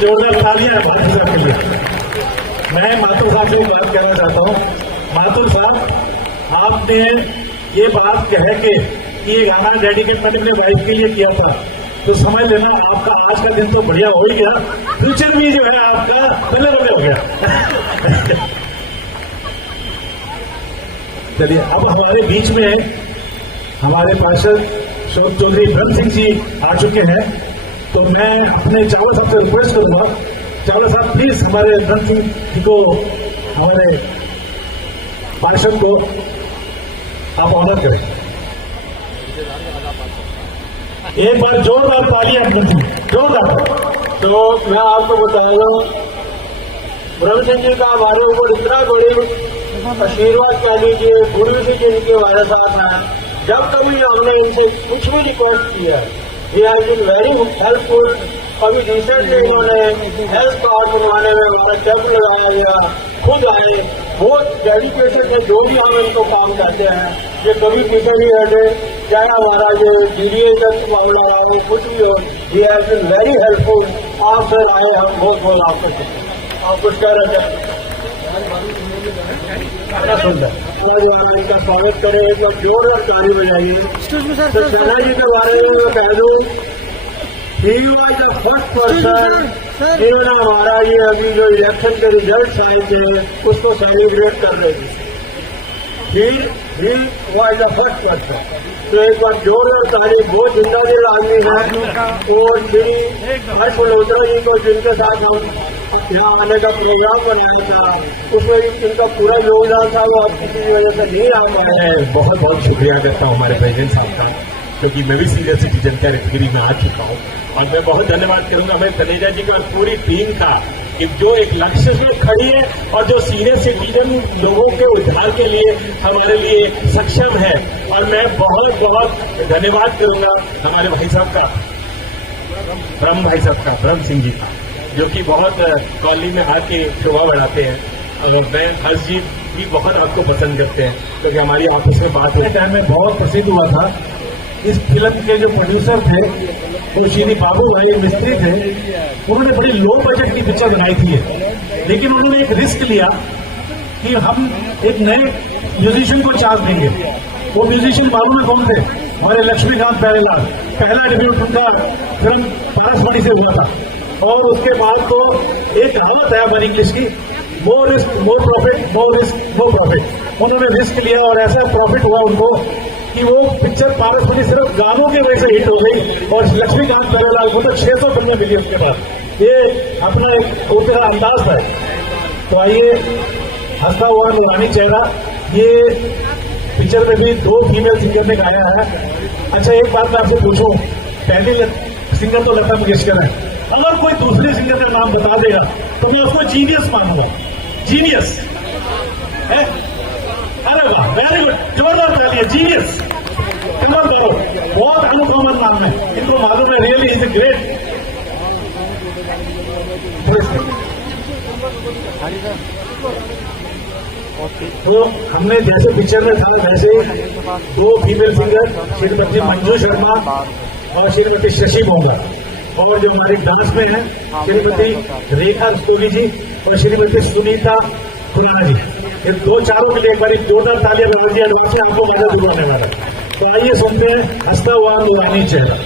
जोरदार तालियां माथुर साहब के लिए। मैं माथुर साहब से बात करना चाहता हूँ। माथुर साहब, आपने ये बात कह के कि ये गाना डेडिकेट मैंने अपने वाइफ के लिए किया था, तो समझ लेना आपका आज का दिन तो बढ़िया हो ही गया, फ्यूचर भी जो है आपका बल्ले बल्ले हो गया। चलिए, अब हमारे बीच में हमारे पार्षद शोक चौधरी ब्रह्म सिंह जी आ चुके हैं, तो मैं अपने चावल साहब से रिक्वेस्ट करूंगा, चावल साहब प्लीज हमारे ब्रह्म सिंह जी को, हमारे पार्षद को आप ऑनर करें। एक बार जोरदार तालियां ब्रह्म सिंह, जोरदार। तो मैं आपको बता दूं, ब्रह्म सिंह जी का हमारे ऊपर इतना बड़ी आशीर्वाद कह लीजिए, गुरु जी जिनके हमारे साथ हैं, जब कभी हमने इनसे कुछ भी रिक्वेस्ट किया, ये हैव बीन वेरी हेल्पफुल। अभी रिसेंटली उन्होंने हेल्थ कार्ड बनवाने में हमारा कैंप लगाया गया, खुद आए, बहुत डेडिकेशन है, जो भी हम इनको काम करते हैं, ये कभी पीछे नहीं हटे, चाहे हमारा ये DDA का मामला रहा हो, कुछ भी हो, ये हैव बीन वेरी हेल्पफुल। आप सर आए, हम बहुत बहुत आपको आप कुछ कह रहे थे, सुंदर इनका स्वागत करें, जब जोरदार ताली बजाइए। तो सेना जी के बारे में मैं कह दूं, he was the first person जिन्होंने हमारा ये अभी जो इलेक्शन के रिजल्ट आए थे उसको सेलिब्रेट कर रहे थे। He was the first person. तो एक बार जोरदार ताली, बहुत जिंदा दिल आदमी है। और श्री हर्ष मल्होत्रा जी को, जिनके साथ हम यहाँ आने का प्रोग्राम बनाया था, उसमें इनका पूरा योगदान था, वो अब किसी वजह से नहीं आ पाए। मैं बहुत बहुत शुक्रिया करता हूँ हमारे प्रेसिडेंट साहब का, क्योंकि मैं भी सीनियर सिटीजन कैटेगरी में आ चुका हूँ। और मैं बहुत धन्यवाद करूंगा मैं तनेजा जी की और पूरी टीम का, कि जो एक लक्ष्य से खड़ी है और जो सीनियर सिटीजन लोगों के उद्धार के लिए हमारे लिए सक्षम है। और मैं बहुत बहुत धन्यवाद करूंगा हमारे भाई साहब का, ब्रह्म भाई साहब का, ब्रह्म सिंह जी का, जो कि बहुत कॉलोनी में आके शोभा बढ़ाते हैं। और मैं हर्ष जी भी बहुत आपको पसंद करते हैं, क्योंकि हमारी आपस में बात हुई टाइम में बहुत प्रसिद्ध हुआ था। इस फिल्म के जो प्रोड्यूसर थे वो श्री बाबू भाई मिस्त्री थे, उन्होंने बड़ी लो बजट की पिक्चर बनाई थी, लेकिन उन्होंने एक रिस्क लिया कि हम एक नए म्यूजिशियन को चांस देंगे। वो म्यूजिशियन मालूम है कौन थे? हमारे लक्ष्मीकांत प्यारेलाल। पहला डेब्यूट उनका फिल्म पारसमणि से हुआ था। और उसके बाद तो एक कहावत है हमारी इंग्लिश की, more risk more profit, more risk more profit. उन्होंने रिस्क लिया और ऐसा प्रॉफिट हुआ उनको कि वो पिक्चर पारसमणि सिर्फ गानों की वजह से हिट हो गई। और लक्ष्मीकांत प्यारेलाल को तो 600 मिली उसके बाद। ये अपना एक उनका अंदाज है। तो आइए, हंसता हुआ नूरानी चेहरा, ये पिक्चर में भी 2 फीमेल सिंगर ने गाया है। अच्छा, एक बात मैं आपसे पूछूं, पहली सिंगर तो लता मंगेशकर है, अगर कोई दूसरे सिंगर का नाम बता देगा तो मैं उसको जीनियस मानूंगा। जीनियस है? अरे वाह, वेरी गुड, जोरदार तालियां। जीनियस, कमाल करो, बहुत अनकॉमन नाम है, इनको मालूम है, रियली इज ग्रेट। तो हमने जैसे पिक्चर में था वैसे 2 फीमेल सिंगर, श्रीमती मंजू शर्मा और श्रीमती शशि मोंगा, और जो हमारे डांस में है श्रीमती रेखा रस्तोगी जी और श्रीमती सुनीता खुराना जी। ये 2-4 के लिए एक बार जोरदार तालियां बजा दी, एडवांस में आपको मजा दिलवाने वाला। तो आइए सुनते हैं हंसता हुआ नूरानी चेहरा।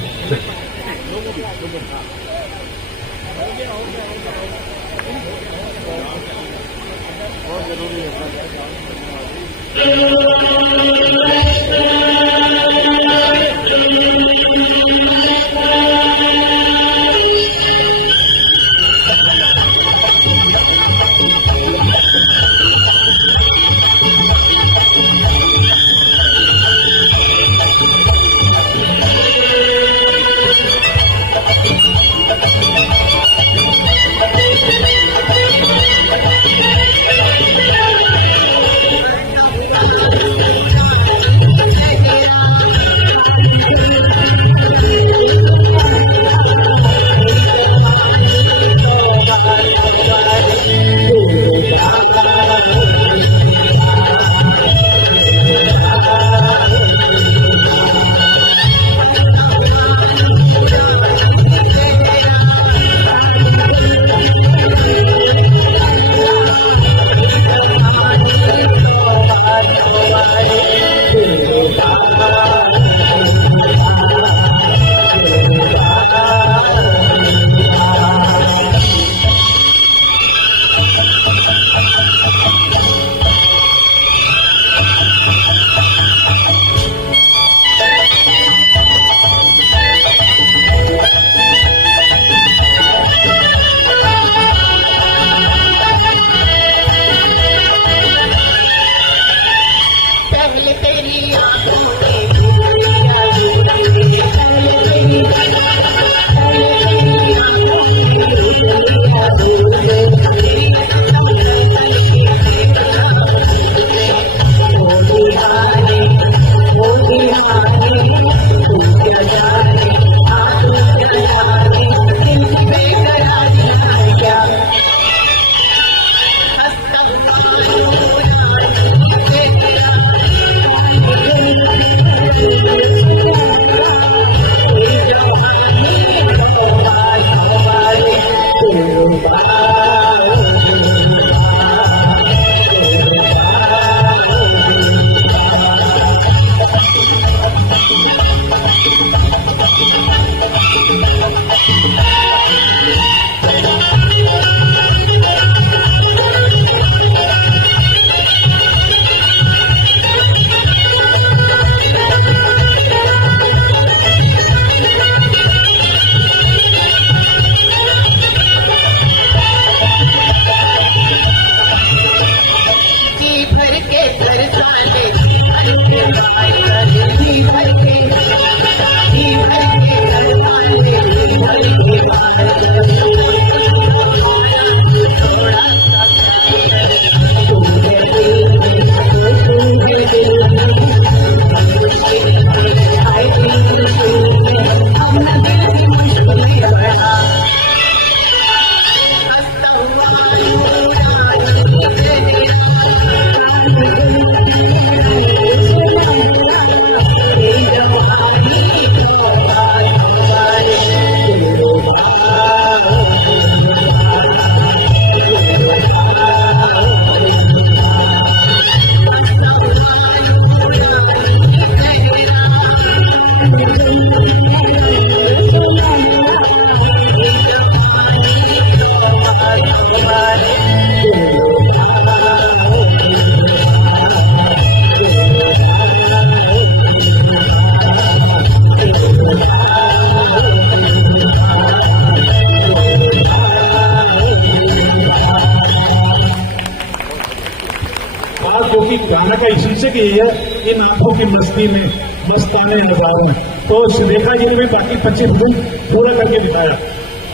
क्योंकि गाना का शीर्षक यही है, इन आंखों की मस्ती में मस्ताने नजारा। तो सुरेखा जी ने भी बाकी 25% पूरा करके दिखाया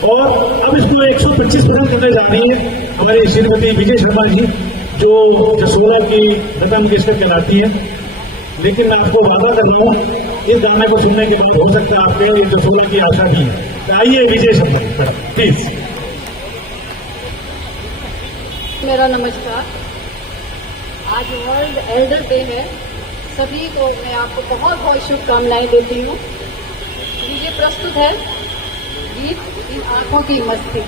और अब इसको 125% करने जा रही है हमारी श्रीमती विजय शर्मा जी, जो जसोला की लता मंगेशकर कहलाती है। लेकिन मैं आपको वादा कर रहा हूँ, इस गाने को सुनने के बाद हो सकता है आपके जसोला की आशा भी है। आइए विजय शर्मा प्लीज। मेरा नमस्कार। आज वर्ल्ड एल्डर डे है। सभी को मैं आपको बहुत बहुत शुभकामनाएं देती हूँ। लीजिए प्रस्तुत है गीत इन आंखों की मस्ती।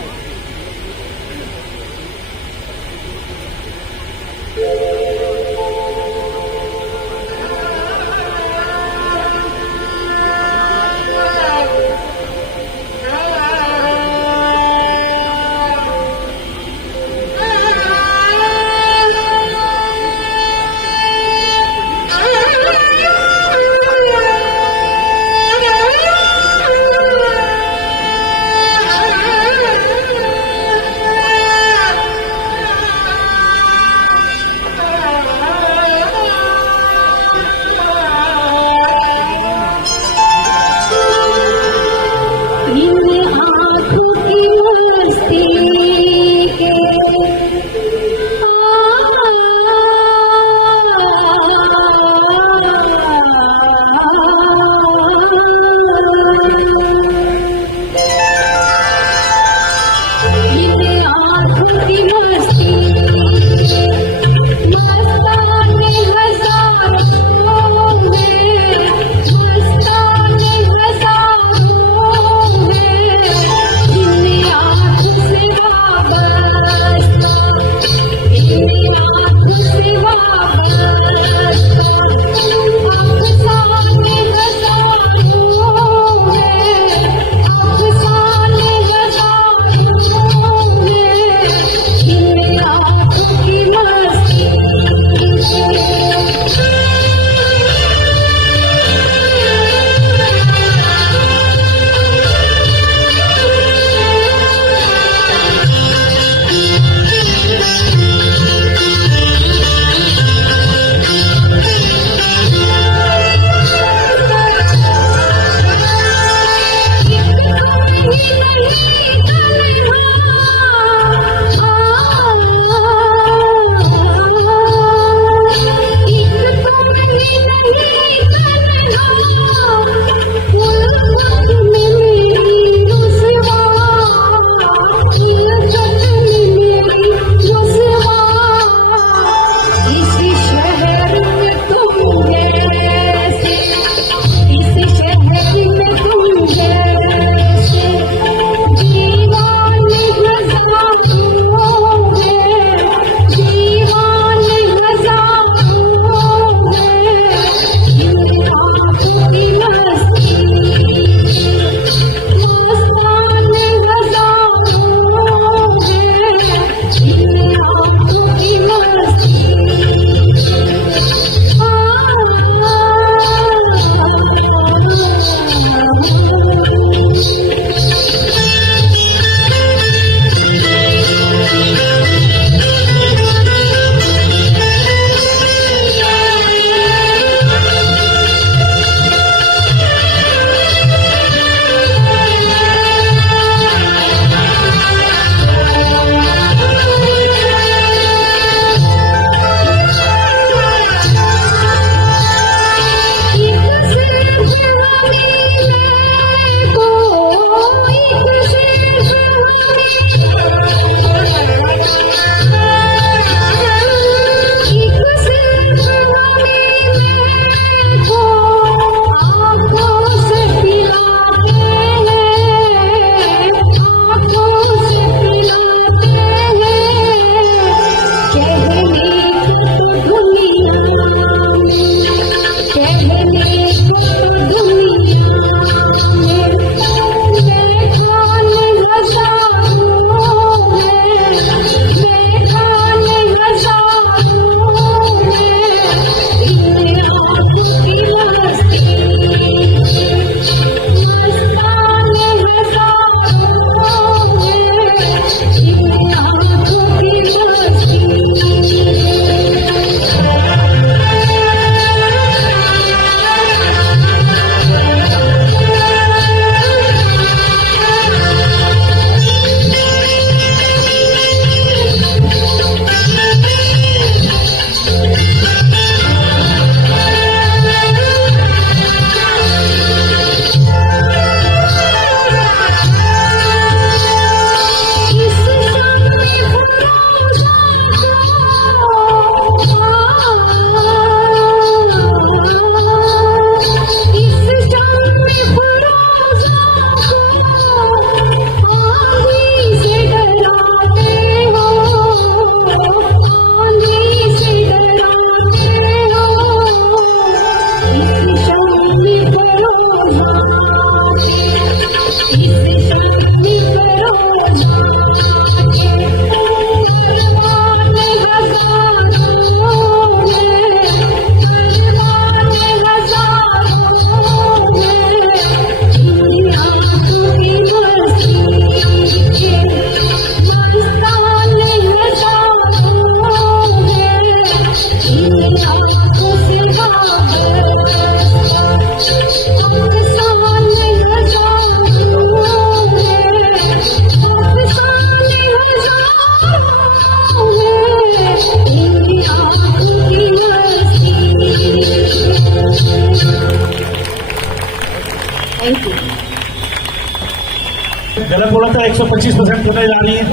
लगभग 125% होने जा रही है।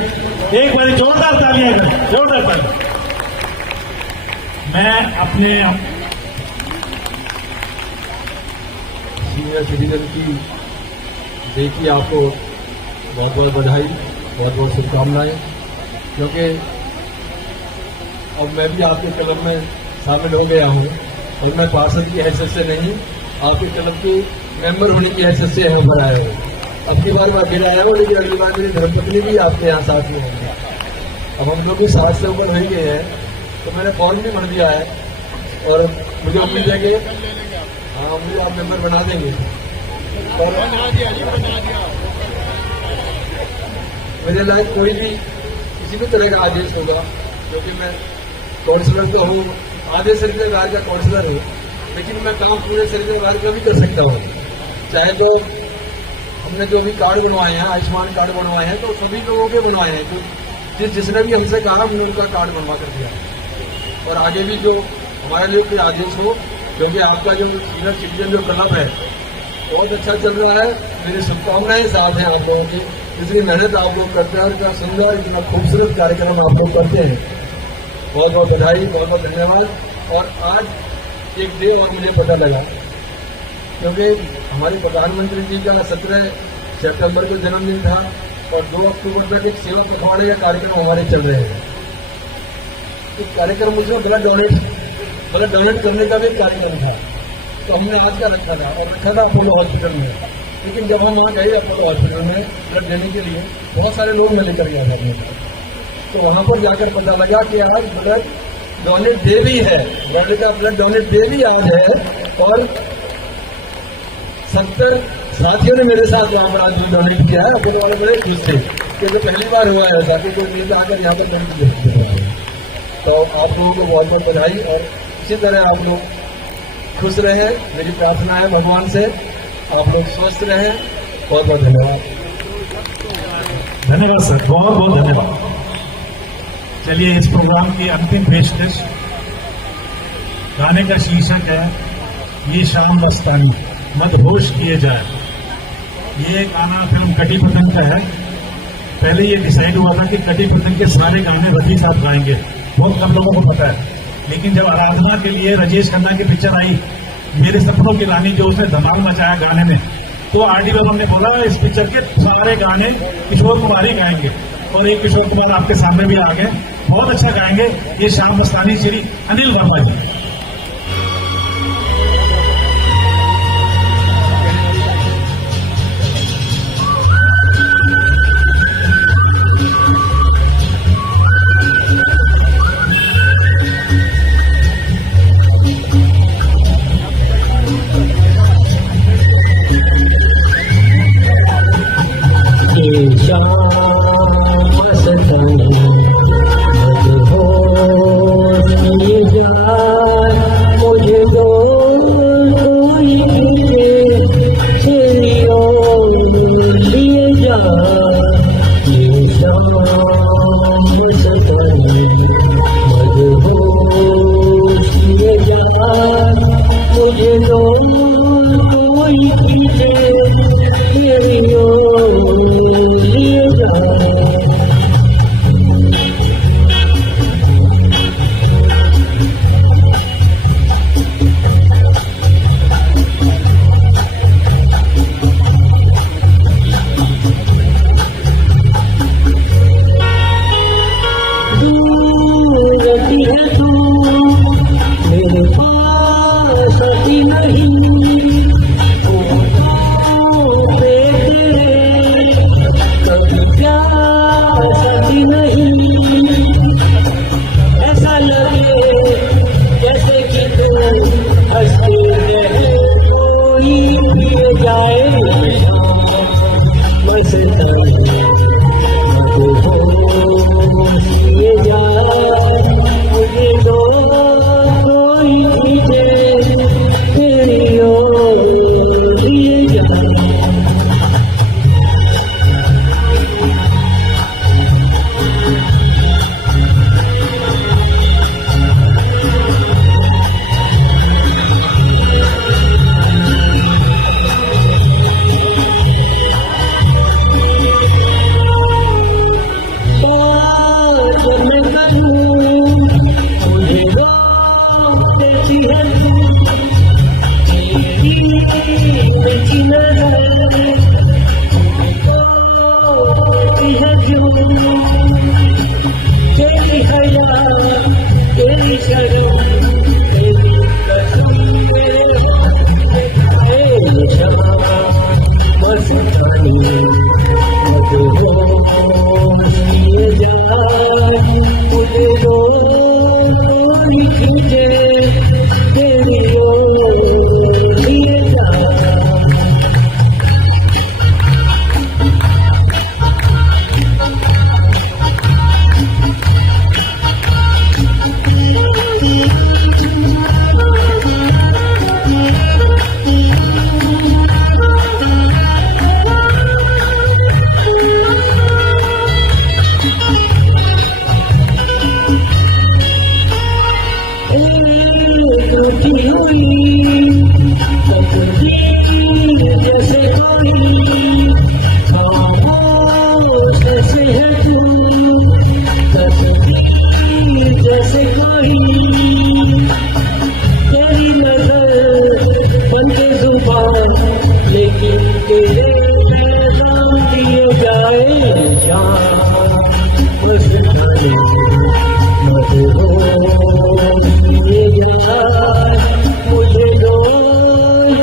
एक बार जोरदार तालियां करें, जोरदार तालियां। मैं अपने सीनियर सिटीजन की देखिए आपको बहुत बहुत बधाई, बहुत बहुत शुभकामनाएं, क्योंकि अब मैं भी आपके क्लब में शामिल हो गया हूँ और मैं पार्षद की हैसियत से नहीं, आपके क्लब की मेंबर होने की हैसियत से यहाँ पर आया हूँ। अब की बार मैं अकेला आया हूँ, लेकिन अगली बार मेरी धर्मपत्नी भी आपके यहाँ साथ में होंगी। अब हम लोग भी 7 से ऊपर हो गए हैं, तो मैंने फॉर्म भी भर दिया है और मुझे उम्मीद है कि हाँ मुझे आप मेंबर बना देंगे। और मेरे लायक कोई भी किसी भी तरह का आदेश होगा, क्योंकि मैं काउंसलर तो हूँ, आधे शरीर का काउंसलर हूँ, लेकिन मैं काम पूरे शरीर का भी कर सकता हूँ। चाहे तो हमने जो भी कार्ड बनवाए हैं, आयुष्मान कार्ड बनवाए हैं, तो सभी लोगों के बनवाए हैं, तो जिसने भी हमसे कहा हमने उनका कार्ड बनवा कर दिया। और आगे भी जो हमारे लिए कोई आदेश हो, क्योंकि आपका जो सीनियर सिटीजन जो क्लब है बहुत अच्छा चल रहा है, मेरी शुभकामनाएं साथ हैं आप लोगों की। इतनी मेहनत आप लोग करते हैं और इतना सुंदर इतना खूबसूरत कार्यक्रम आप लोग करते हैं, बहुत बहुत बधाई, बहुत बहुत धन्यवाद। और आज एक डे और मुझे पता लगा, क्योंकि हमारे प्रधानमंत्री जी का 17 सितंबर को जन्मदिन था और 2 अक्टूबर तक एक सेवा पखवाड़े का कार्यक्रम हमारे चल रहे हैं। इस कार्यक्रम उसमें ब्लड डोनेट करने का भी एक कार्यक्रम था, तो हमने आज का रखा था और रखा था अपोलो हॉस्पिटल में। लेकिन जब हम वहाँ गए अपोलो हॉस्पिटल में ब्लड देने के लिए, बहुत सारे लोग मैं लेकर गया था अपने साथ, तो वहाँ पर जाकर पता लगा कि आज ब्लड डोनेट डे भी है, ब्लड डोनेट डे भी आज है। और 70 साथियों ने मेरे साथ वहाँ पर आज डोनेट किया है। अपोलो वाले बड़े खुश थे कि जो पहली बार हुआ है ताकि कोई नेता आकर यहाँ पर डोनेट दे रहा है। तो आप लोगों को बहुत बहुत बधाई और इसी तरह आप लोग खुश रहे। मेरी प्रार्थना है भगवान से आप लोग स्वस्थ रहे। बहुत बहुत धन्यवाद। धन्यवाद सर, बहुत बहुत धन्यवाद। चलिए इस प्रोग्राम की अंतिम पेशकश गाने का शीर्षक है ये शाम दस्तानी मदहोश किए जाए। ये गाना फिल्म कटी पतंग का है। पहले ये डिसाइड हुआ था कि कटी पतंग के सारे गाने रफी साहब गाएंगे, बहुत कम लोगों को पता है। लेकिन जब आराधना के लिए राजेश खन्ना की पिक्चर आई मेरे सपनों की रानी, जो उसने धमाल मचाया गाने में, तो आरडी बाबा ने बोला इस पिक्चर के सारे गाने किशोर कुमार ही गाएंगे। और एक किशोर कुमार आपके सामने भी आ गए, बहुत अच्छा गाएंगे। ये शाम दस्तानी श्री अनिल वर्मा जी। है जो तेरी हया तेरी शर्म तेरी कसम मस्तानी ये जाए मुझे खींचे तेरी ये जाए जैसे कोई तेरी नजर बनके जुबान लेकिन तेरे नाम दिए जाए जान बस ये जान मुझे दो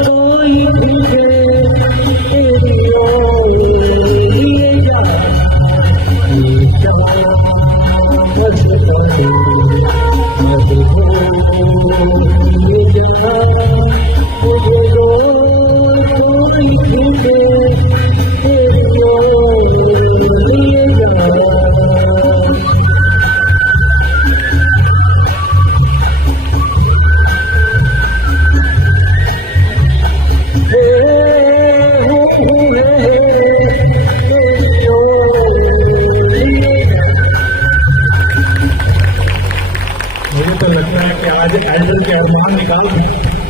कोई तुझे तेरी ये जान ये जान आज एल्डर के अरमान निकाल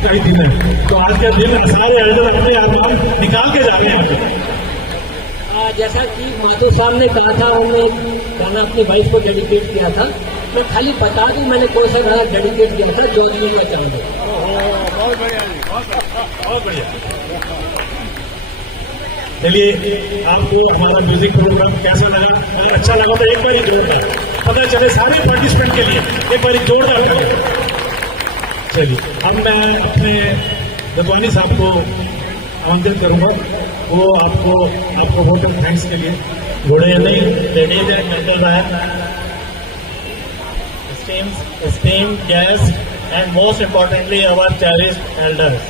कई दिन है, तो आज के दिन सारे एल्डर अपने अरमान निकाल के जा रहे हैं। जैसा कि माधव साहब ने कहा था, उन्होंने गाना अपनी वाइफ को डेडिकेट किया था। मैं खाली बता दूं मैंने कौन सा गाना डेडिकेट किया था, जो दिनों का चांद। बहुत बढ़िया जी, बहुत बढ़िया। चलिए, आपको हमारा म्यूजिक प्रोग्राम कैसा लगा? अगर अच्छा लगा तो एक बार ही जोरदार पता चले सारे पार्टिसिपेंट के लिए एक बार जोरदार करें। चलिए, अब मैं अपने जगवानी साहब को आमंत्रित करूंगा, वो आपको वोट ऑफ थैंक्स के लिए good evening ladies and gentleman, esteemed guests, and most importantly our cherished elders.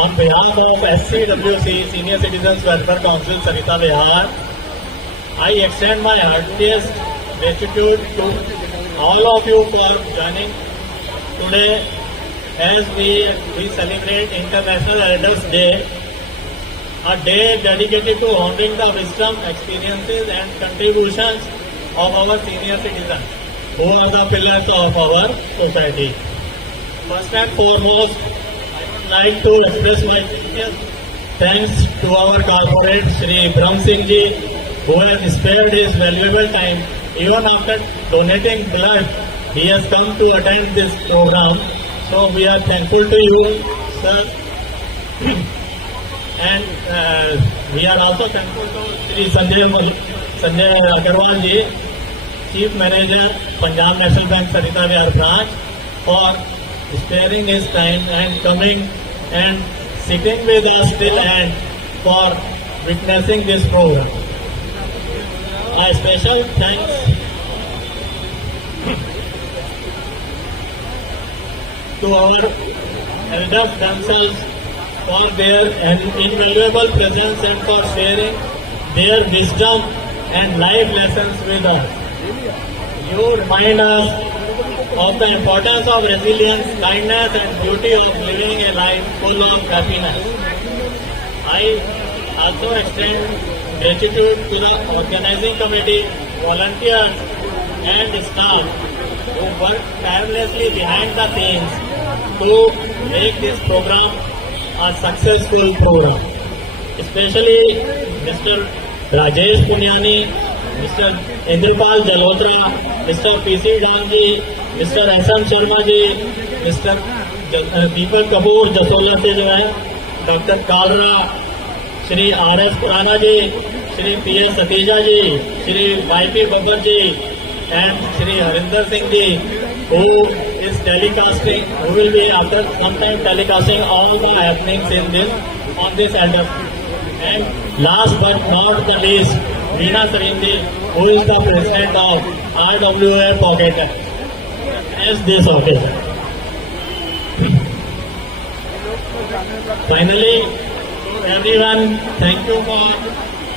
On behalf of SCWC Senior Citizens Welfare Council Sarita Vihar, I extend my heartiest gratitude to all of you for joining today as we celebrate International Elders Day, a day dedicated to honoring the wisdom, experiences and contributions of our senior citizens, who are the pillars of our society. First and foremost, I would like to express my sincere thanks to our corporate Shri Brahm Singh Ji, who has spared his valuable time. Even after donating blood, he has come to attend this program. So we are thankful to you, sir. And we are also thankful to Shri Sanjay Agarwal Ji, Chief Manager, Punjab National Bank Sarita Vihar branch, for sparing his time and coming and sitting with us till end for witnessing this program. A special thanks to our elders themselves for their invaluable presence and for sharing their wisdom and life lessons with us. You remind us of the importance of resilience, kindness and beauty of living a life full of happiness. I also extend gratitude to the organizing committee, volunteers and staff who work tirelessly behind the scenes to make this program a successful program. Especially Mr. Rajesh Punyani, Mr. Indrapal Jalhotra, Mr. PC Damji, Mr. SM Sharma ji, Mr. Deepak Kapoor Jasola se jo hai, Dr. Kalra, Shri R.S. Purana ji, Shri P.S. Satija ji, Shri Y.P. Babbar ji, and Shri Harinder Singh ji, who is telecasting, who will be after some time telecasting all the happenings in this, on this elder. And last but not the least, Veena Sarindi, who is the president of RWA Pocket, as this occasion. Finally, everyone, thank you for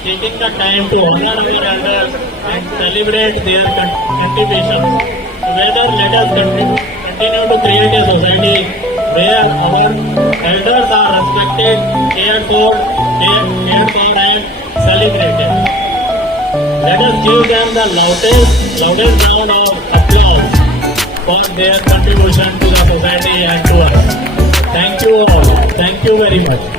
taking the time to honor our elders and celebrate their contribution. Together, let us continue to create a society where our elders are respected, cared for and celebrated. Let us give them the loudest round of applause for their contribution to the society and to us. Thank you all. Thank you very much.